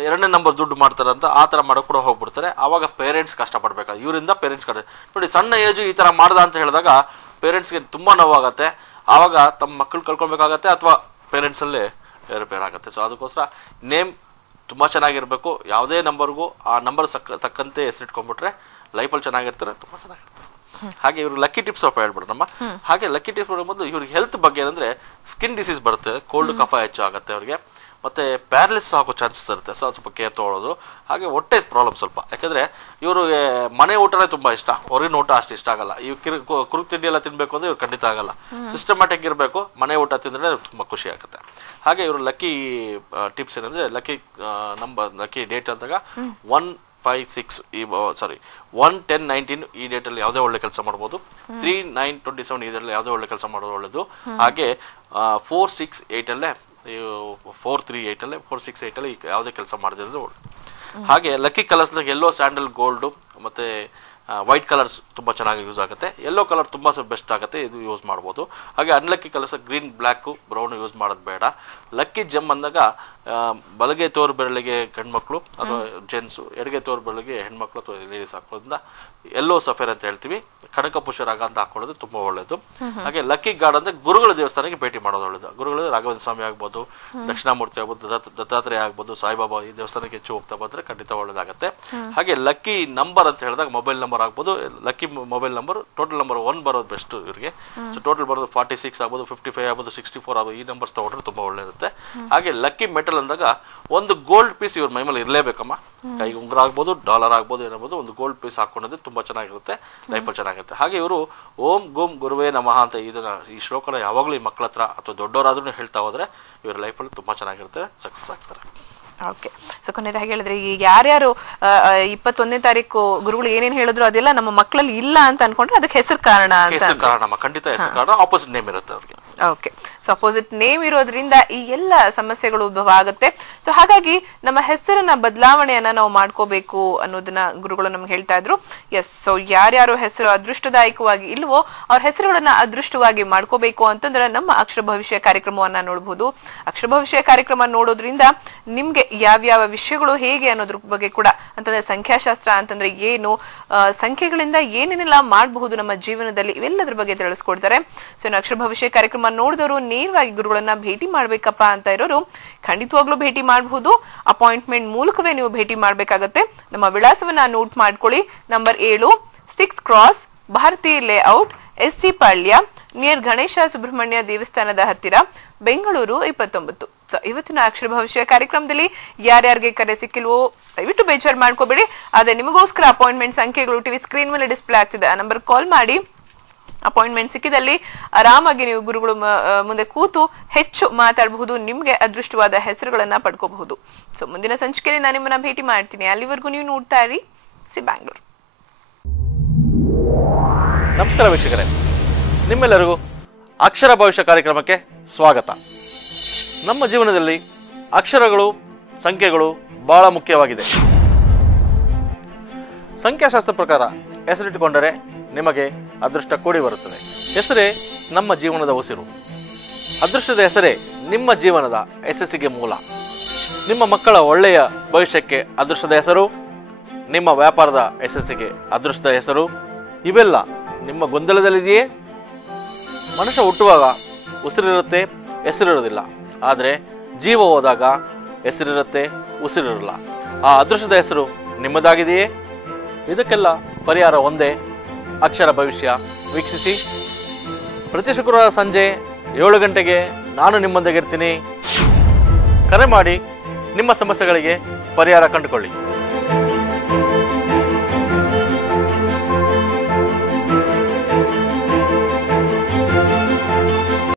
2ನೇ ನಂಬರ್ ದುಡ್ಡು ಮಾಡ್ತಾರಂತ ಆ ಥರ ಮಾಡೋಕೆ ಕೂಡ ಹೋಗ್ಬಿಡ್ತಾರೆ. ಆವಾಗ ಪೇರೆಂಟ್ಸ್ ಕಷ್ಟಪಡ್ಬೇಕು. ಇವರಿಂದ ಪೇರೆಂಟ್ಸ್ ನೋಡಿ, ಸಣ್ಣ ಏಜು ಈ ಥರ ಮಾಡ್ದ ಅಂತ ಹೇಳಿದಾಗ ಪೇರೆಂಟ್ಸ್ಗೆ ತುಂಬ ನೋವಾಗತ್ತೆ. ಆವಾಗ ತಮ್ಮ ಮಕ್ಕಳು ಕಳ್ಕೊಬೇಕಾಗತ್ತೆ ಅಥವಾ ಪೇರೆಂಟ್ಸಲ್ಲೇ ಏರುಪೇರು ಆಗುತ್ತೆ. ಸೊ ಅದಕ್ಕೋಸ್ಕರ ನೇಮ್ ತುಂಬ ಚೆನ್ನಾಗಿರ್ಬೇಕು. ಯಾವುದೇ ನಂಬರ್ಗೂ ಆ ನಂಬರ್ ತಕ್ಕಂತೆ ಹೆಸರಿಟ್ಕೊಂಡ್ಬಿಟ್ರೆ ಲೈಫಲ್ಲಿ ಚೆನ್ನಾಗಿರ್ತಾರೆ, ತುಂಬ ಚೆನ್ನಾಗಿರ್ತಾರೆ. ಹಾಗೆ ಇವ್ರು ಲಕ್ಕಿ ಟಿಪ್ಸ್ ಸ್ವಲ್ಪ ಹೇಳ್ಬಿಡೋಣ. ಹಾಗೆ ಲಕ್ಕಿ ಟಿಪ್ಸ್ ಬಂದು ಇವ್ರಿಗೆ ಹೆಲ್ತ್ ಬಗ್ಗೆ ಏನಂದ್ರೆ ಸ್ಕಿನ್ ಡಿಸೀಸ್ ಬರುತ್ತೆ, ಕೋಲ್ಡ್ ಕಫ ಹೆಚ್ಚು ಆಗುತ್ತೆ ಅವ್ರಿಗೆ, ಮತ್ತೆ ಪ್ಯಾರಲಿಸಿಸ್ ಆಗೋ ಚಾನ್ಸಸ್ ಇರುತ್ತೆ. ಸೊ ಸ್ವಲ್ಪ ಕೇರ್ ತೊಗೊಳ್ಳೋದು. ಹಾಗೆ ಹೊಟ್ಟೆ ಪ್ರಾಬ್ಲಮ್ ಸ್ವಲ್ಪ, ಯಾಕಂದ್ರೆ ಇವ್ರಿಗೆ ಮನೆ ಊಟನೇ ತುಂಬಾ ಇಷ್ಟ, ಹೊರಗಿನ ಊಟ ಅಷ್ಟು ಇಷ್ಟ ಆಗಲ್ಲ. ಇವ್ ಕುರುಕ್ ತಿಂಡಿ ಎಲ್ಲ ತಿನ್ಬೇಕು ಅಂದ್ರೆ ಇವ್ರು ಖಂಡಿತ ಆಗಲ್ಲ. ಸಿಸ್ಟಮ್ಯಾಟಿಕ್ ಇರಬೇಕು, ಮನೆ ಊಟ ತಿಂದ್ರೆ ತುಂಬಾ ಖುಷಿ ಆಗುತ್ತೆ. ಹಾಗೆ ಇವರು ಲಕ್ಕಿ ಟಿಪ್ಸ್ ಏನಂದ್ರೆ ಲಕ್ಕಿ ನಂಬರ್, ಲಕ್ಕಿ ಡೇಟ್ ಅಂದಾಗ 1-10-19 ಈ ಡೇಟಲ್ಲಿ ಯಾವುದೇ ಒಳ್ಳೆ ಕೆಲಸ ಮಾಡ್ಬೋದು. 3-9-27 ಇದರಲ್ಲಿ ಯಾವುದೇ ಒಳ್ಳೆ ಕೆಲಸ ಮಾಡೋದು ಒಳ್ಳೇದು. ಹಾಗೆ 4-6-8 ಅಲ್ಲೇ 4-3-8 ಅಲ್ಲೇ 4-6-8 ಅಲ್ಲಿ ಯಾವುದೇ ಕೆಲಸ ಮಾಡದಿರೋದು ಒಳ್ಳೇದು. ಹಾಗೆ lucky colours yellow, sandal, gold ಮತ್ತೆ ವೈಟ್ ಕಲರ್ಸ್ ತುಂಬಾ ಚೆನ್ನಾಗಿ ಯೂಸ್ ಆಗುತ್ತೆ. ಯೆಲ್ಲೋ ಕಲರ್ ತುಂಬಾ ಬೆಸ್ಟ್ ಆಗುತ್ತೆ, ಇದು ಯೂಸ್ ಮಾಡ್ಬೋದು. ಹಾಗೆ unlucky colours green, black, brown use ಮಾಡೋದು ಬೇಡ. ಲಕ್ಕಿ ಜಮ್ ಅಂದಾಗ ಬಲಗೆ ತೋರು ಬೆರಳಿಗೆ ಹೆಣ್ಮಕ್ಳು ಅಥವಾ ಜೆಂಟ್ಸು, ಎಡಗೆ ತೋರು ಬೆರಳಿಗೆ ಹೆಣ್ಮಕ್ಳು ಅಥವಾ ಲೇಡೀಸ್ ಹಾಕೋದ್ರಿಂದ ಯೆಲ್ಲೋ ಸಫೇರ್ ಅಂತ ಹೇಳ್ತೀವಿ. ಕನಕ ಪುಷ್ಯರಾಗ ಅಂತ ಹಾಕೊಳ್ಳೋದು ತುಂಬಾ ಒಳ್ಳೇದು. ಹಾಗೆ ಲಕ್ಕಿ ಗಾರ್ಡ್ ಅಂದ್ರೆ ಗುರುಗಳ ದೇವಸ್ಥಾನಕ್ಕೆ ಭೇಟಿ ಮಾಡೋದು ಒಳ್ಳೇದು. ಗುರುಗಳು ರಾಘವೇಂದ್ರ ಸ್ವಾಮಿ ಆಗ್ಬೋದು, ದಕ್ಷಿಣಾಮೂರ್ತಿ ಆಗ್ಬೋದು, ದತ್ತಾತ್ರೇಯ ಆಗ್ಬೋದು, ಸಾಯಿಬಾಬಾ ಈ ದೇವಸ್ಥಾನಕ್ಕೆ ಹೆಚ್ಚು ಹೋಗ್ತಾ ಬಂದ್ರೆ ಖಂಡಿತ ಒಳ್ಳೇದಾಗುತ್ತೆ. ಹಾಗೆ ಲಕ್ಕಿ ನಂಬರ್ ಅಂತ ಹೇಳಿದಾಗ ಮೊಬೈಲ್ ನಂಬರ್ ಆಗ್ಬೋದು. Lucky mobile number total number 1 ಬರೋದು ಬೆಸ್ಟ್ ಇವರಿಗೆ. ಸೊ ಟೋಟಲ್ ಬರೋದು 46 ಆಗ್ಬೋದು, 55 ಆಗ್ಬೋದು, 64 ಆಗ್ಬೋದು. ಈ ನಂಬರ್ಸ್ ತಗೊಂಡ್ರೆ ತುಂಬಾ ಒಳ್ಳೆ ಇರುತ್ತೆ. ಹಾಗೆ ಲಕ್ಕಿ ಮೆಟಲ್ ಅಂದಾಗ ಒಂದು ಗೋಲ್ಡ್ ಪೀಸ್ ಇವ್ರ ಮೈಮೇಲೆ ಇರಲೇಬೇಕಮ್ಮ. ಕೈಗೆ ಉಂಗುರ ಆಗ್ಬೋದು, ಡಾಲರ್ ಆಗ್ಬೋದು, ಏನಾಗ್ಬೋದು, ಒಂದು ಗೋಲ್ಡ್ ಪೀಸ್ ಹಾಕೊಂಡಿದ್ರೆ ತುಂಬಾ ಚೆನ್ನಾಗಿರುತ್ತೆ, ಲೈಫಲ್ಲಿ ಚೆನ್ನಾಗಿರುತ್ತೆ. ಹಾಗೆ ಇವರು ಓಂ ಗುಂ ಗುರುವೇ ನಮಃ ಅಂತ ಇದನ್ನ ಈ ಶ್ಲೋಕನ ಯಾವಾಗಲೂ ಈ ಮಕ್ಕಳ ಹತ್ರ ಅಥವಾ ದೊಡ್ಡವರಾದ್ರೂ ಹೇಳ್ತಾ ಹೋದ್ರೆ ಇವ್ರ ಲೈಫಲ್ಲಿ ತುಂಬಾ ಚೆನ್ನಾಗಿರುತ್ತೆ, ಸಕ್ಸಸ್ ಆಗ್ತಾರೆ. ಓಕೆ. ಸೊ ಕೊನೆಯದಾಗಿ ಹೇಳಿದ್ರೆ ಈಗ ಯಾರ್ಯಾರು 21ನೇ ತಾರೀಕು ಗುರುಗಳು ಏನೇನ್ ಹೇಳಿದ್ರು ಅದೆಲ್ಲ ನಮ್ಮ ಮಕ್ಕಳಲ್ಲಿ ಇಲ್ಲ ಅಂತ ಅನ್ಕೊಂಡ್ರೆ ಅದಕ್ಕೆ ಹೆಸರು ಕಾರಣ ಖಂಡಿತ ಹೆಸರು ಕಾರಣ, ಆಪೋಸಿಟ್ ನೇಮ್ ಇರುತ್ತೆ ಅವ್ರಿಗೆ. ಓಕೆ. ಸೊ ಅಪೋಸಿಟ್ ನೇಮ್ ಇರೋದ್ರಿಂದ ಈ ಎಲ್ಲ ಸಮಸ್ಯೆಗಳು ಉದ್ಭವ ಆಗುತ್ತೆ. ಸೊ ಹಾಗಾಗಿ ನಮ್ಮ ಹೆಸರನ್ನ ಬದಲಾವಣೆಯನ್ನ ನಾವು ಮಾಡ್ಕೋಬೇಕು ಅನ್ನೋದನ್ನ ಗುರುಗಳು ನಮ್ಗೆ ಹೇಳ್ತಾ ಇದ್ರು. ಎಸ್. ಸೊ ಯಾರ್ಯಾರು ಹೆಸರು ಅದೃಷ್ಟದಾಯಕವಾಗಿ ಇಲ್ವೋ ಅವ್ರ ಹೆಸರುಗಳನ್ನ ಅದೃಷ್ಟವಾಗಿ ಮಾಡ್ಕೋಬೇಕು ಅಂತಂದ್ರೆ ನಮ್ಮ ಅಕ್ಷರ ಭವಿಷ್ಯ ಕಾರ್ಯಕ್ರಮವನ್ನ ನೋಡ್ಬೋದು. ಅಕ್ಷರ ಭವಿಷ್ಯ ಕಾರ್ಯಕ್ರಮ ನೋಡೋದ್ರಿಂದ ನಿಮ್ಗೆ ಯಾವ್ಯಾವ ವಿಷಯಗಳು ಹೇಗೆ ಅನ್ನೋದ್ರ ಬಗ್ಗೆ ಕೂಡ, ಅಂತಂದ್ರೆ ಸಂಖ್ಯಾಶಾಸ್ತ್ರ ಅಂತಂದ್ರೆ ಏನು, ಸಂಖ್ಯೆಗಳಿಂದ ಏನೇನೆಲ್ಲ ಮಾಡಬಹುದು ನಮ್ಮ ಜೀವನದಲ್ಲಿ, ಇವೆಲ್ಲದ್ರ ಬಗ್ಗೆ ತಿಳಿಸ್ಕೊಡ್ತಾರೆ. ಸೊ ಅಕ್ಷರ ಭವಿಷ್ಯ ಕಾರ್ಯಕ್ರಮ ನೋಡಿದವರು ನೇರವಾಗಿ ಗುರುಗಳನ್ನ ಭೇಟಿ ಮಾಡ್ಬೇಕಪ್ಪ ಅಂತ ಇರೋರು ಖಂಡಿತವಾಗ್ಲೂ ಭೇಟಿ ಮಾಡಬಹುದು. ಅಪಾಯಿಂಟ್ಮೆಂಟ್ ಮೂಲಕವೇ ನೀವು ಭೇಟಿ ಮಾಡ್ಬೇಕಾಗತ್ತೆ. ನಮ್ಮ ವಿಳಾಸವನ್ನ ನೋಟ್ ಮಾಡ್ಕೊಳ್ಳಿ. Number 7, 6 cross Bharathi layout, SC Palya, near Ganesha Subrahmanya ದೇವಸ್ಥಾನದ ಹತ್ತಿರ, ಬೆಂಗಳೂರು 29. ಸೊ ಇವತ್ತಿನ ಅಕ್ಷರ ಭವಿಷ್ಯ ಕಾರ್ಯಕ್ರಮದಲ್ಲಿ ಯಾರ್ಯಾರಿಗೆ ಕರೆ ಸಿಕ್ಕಿಲ್ವೋ ದಯವಿಟ್ಟು ಬೇಜಾರು ಮಾಡ್ಕೋಬೇಡಿ. ಆದ್ರೆ ನಿಮಗೋಸ್ಕರ ಅಪಾಯಿಂಟ್ಮೆಂಟ್ ಸಂಖ್ಯೆಗಳು ಟಿವಿ ಸ್ಕ್ರೀನ್ ಮೇಲೆ ಡಿಸ್ಪ್ಲೇ ಆಗ್ತಿದೆ. ಆ ನಂಬರ್ ಕಾಲ್ ಮಾಡಿ ಅಪಾಯಿಂಟ್ಮೆಂಟ್ ಸಿಕ್ಕಿದಲ್ಲಿ ಆರಾಮಾಗಿ ನೀವು ಗುರುಗಳು ಮುಂದೆ ಕೂತು ಹೆಚ್ಚು ಮಾತಾಡಬಹುದು, ನಿಮ್ಗೆ ಅದೃಷ್ಟವಾದ ಹೆಸರುಗಳನ್ನ ಪಡ್ಕೋಬಹುದು. ಸೊ ಮುಂದಿನ ಸಂಚಿಕೆಯಲ್ಲಿ ನಾನು ನಿಮ್ಮನ್ನ ಭೇಟಿ ಮಾಡ್ತೀನಿ. ಅಲ್ಲಿವರೆಗೂ ನೀವು ನೋಡ್ತಾ ಇರಿ ಸಿ ಬ್ಯಾಂಗ್ಳೂರ್. ನಮಸ್ಕಾರ ವೀಕ್ಷಕರೇ, ನಿಮ್ಮೆಲ್ಲರಿಗೂ ಅಕ್ಷರ ಭವಿಷ್ಯ ಕಾರ್ಯಕ್ರಮಕ್ಕೆ ಸ್ವಾಗತ. ನಮ್ಮ ಜೀವನದಲ್ಲಿ ಅಕ್ಷರಗಳು, ಸಂಖ್ಯೆಗಳು ಬಹಳ ಮುಖ್ಯವಾಗಿದೆ. ಸಂಖ್ಯಾಶಾಸ್ತ್ರ ಪ್ರಕಾರ ಹೆಸರಿಟ್ಟುಕೊಂಡರೆ ನಿಮಗೆ ಅದೃಷ್ಟ ಕೂಡಿ ಬರುತ್ತದೆ. ಹೆಸರೇ ನಮ್ಮ ಜೀವನದ ಉಸಿರು. ಅದೃಷ್ಟದ ಹೆಸರೇ ನಿಮ್ಮ ಜೀವನದ ಯಶಸ್ಸಿಗೆ ಮೂಲ. ನಿಮ್ಮ ಮಕ್ಕಳ ಒಳ್ಳೆಯ ಭವಿಷ್ಯಕ್ಕೆ ಅದೃಷ್ಟದ ಹೆಸರು, ನಿಮ್ಮ ವ್ಯಾಪಾರದ ಯಶಸ್ಸಿಗೆ ಅದೃಷ್ಟದ ಹೆಸರು, ಇವೆಲ್ಲ ನಿಮ್ಮ ಗೊಂದಲದಲ್ಲಿದೆಯೇ? ಮನುಷ್ಯ ಹುಟ್ಟುವಾಗ ಉಸಿರಿರುತ್ತೆ, ಹೆಸರಿರೋದಿಲ್ಲ. ಆದರೆ ಜೀವ ಹೋದಾಗ ಹೆಸರಿರುತ್ತೆ, ಉಸಿರಿರಲ್ಲ. ಆ ಅದೃಷ್ಟದ ಹೆಸರು ನಿಮ್ಮದಾಗಿದೆಯೇ? ಇದಕ್ಕೆಲ್ಲ ಪರಿಹಾರ ಒಂದೇ, ಅಕ್ಷರ ಭವಿಷ್ಯ ವೀಕ್ಷಿಸಿ. ಪ್ರತಿ ಶುಕ್ರವಾರ ಸಂಜೆ 7 ಗಂಟೆಗೆ ನಾನು ನಿಮ್ಮೊಂದಿಗೆ ಇರ್ತೀನಿ. ಕರೆ ಮಾಡಿ ನಿಮ್ಮ ಸಮಸ್ಯೆಗಳಿಗೆ ಪರಿಹಾರ ಕಂಡುಕೊಳ್ಳಿ.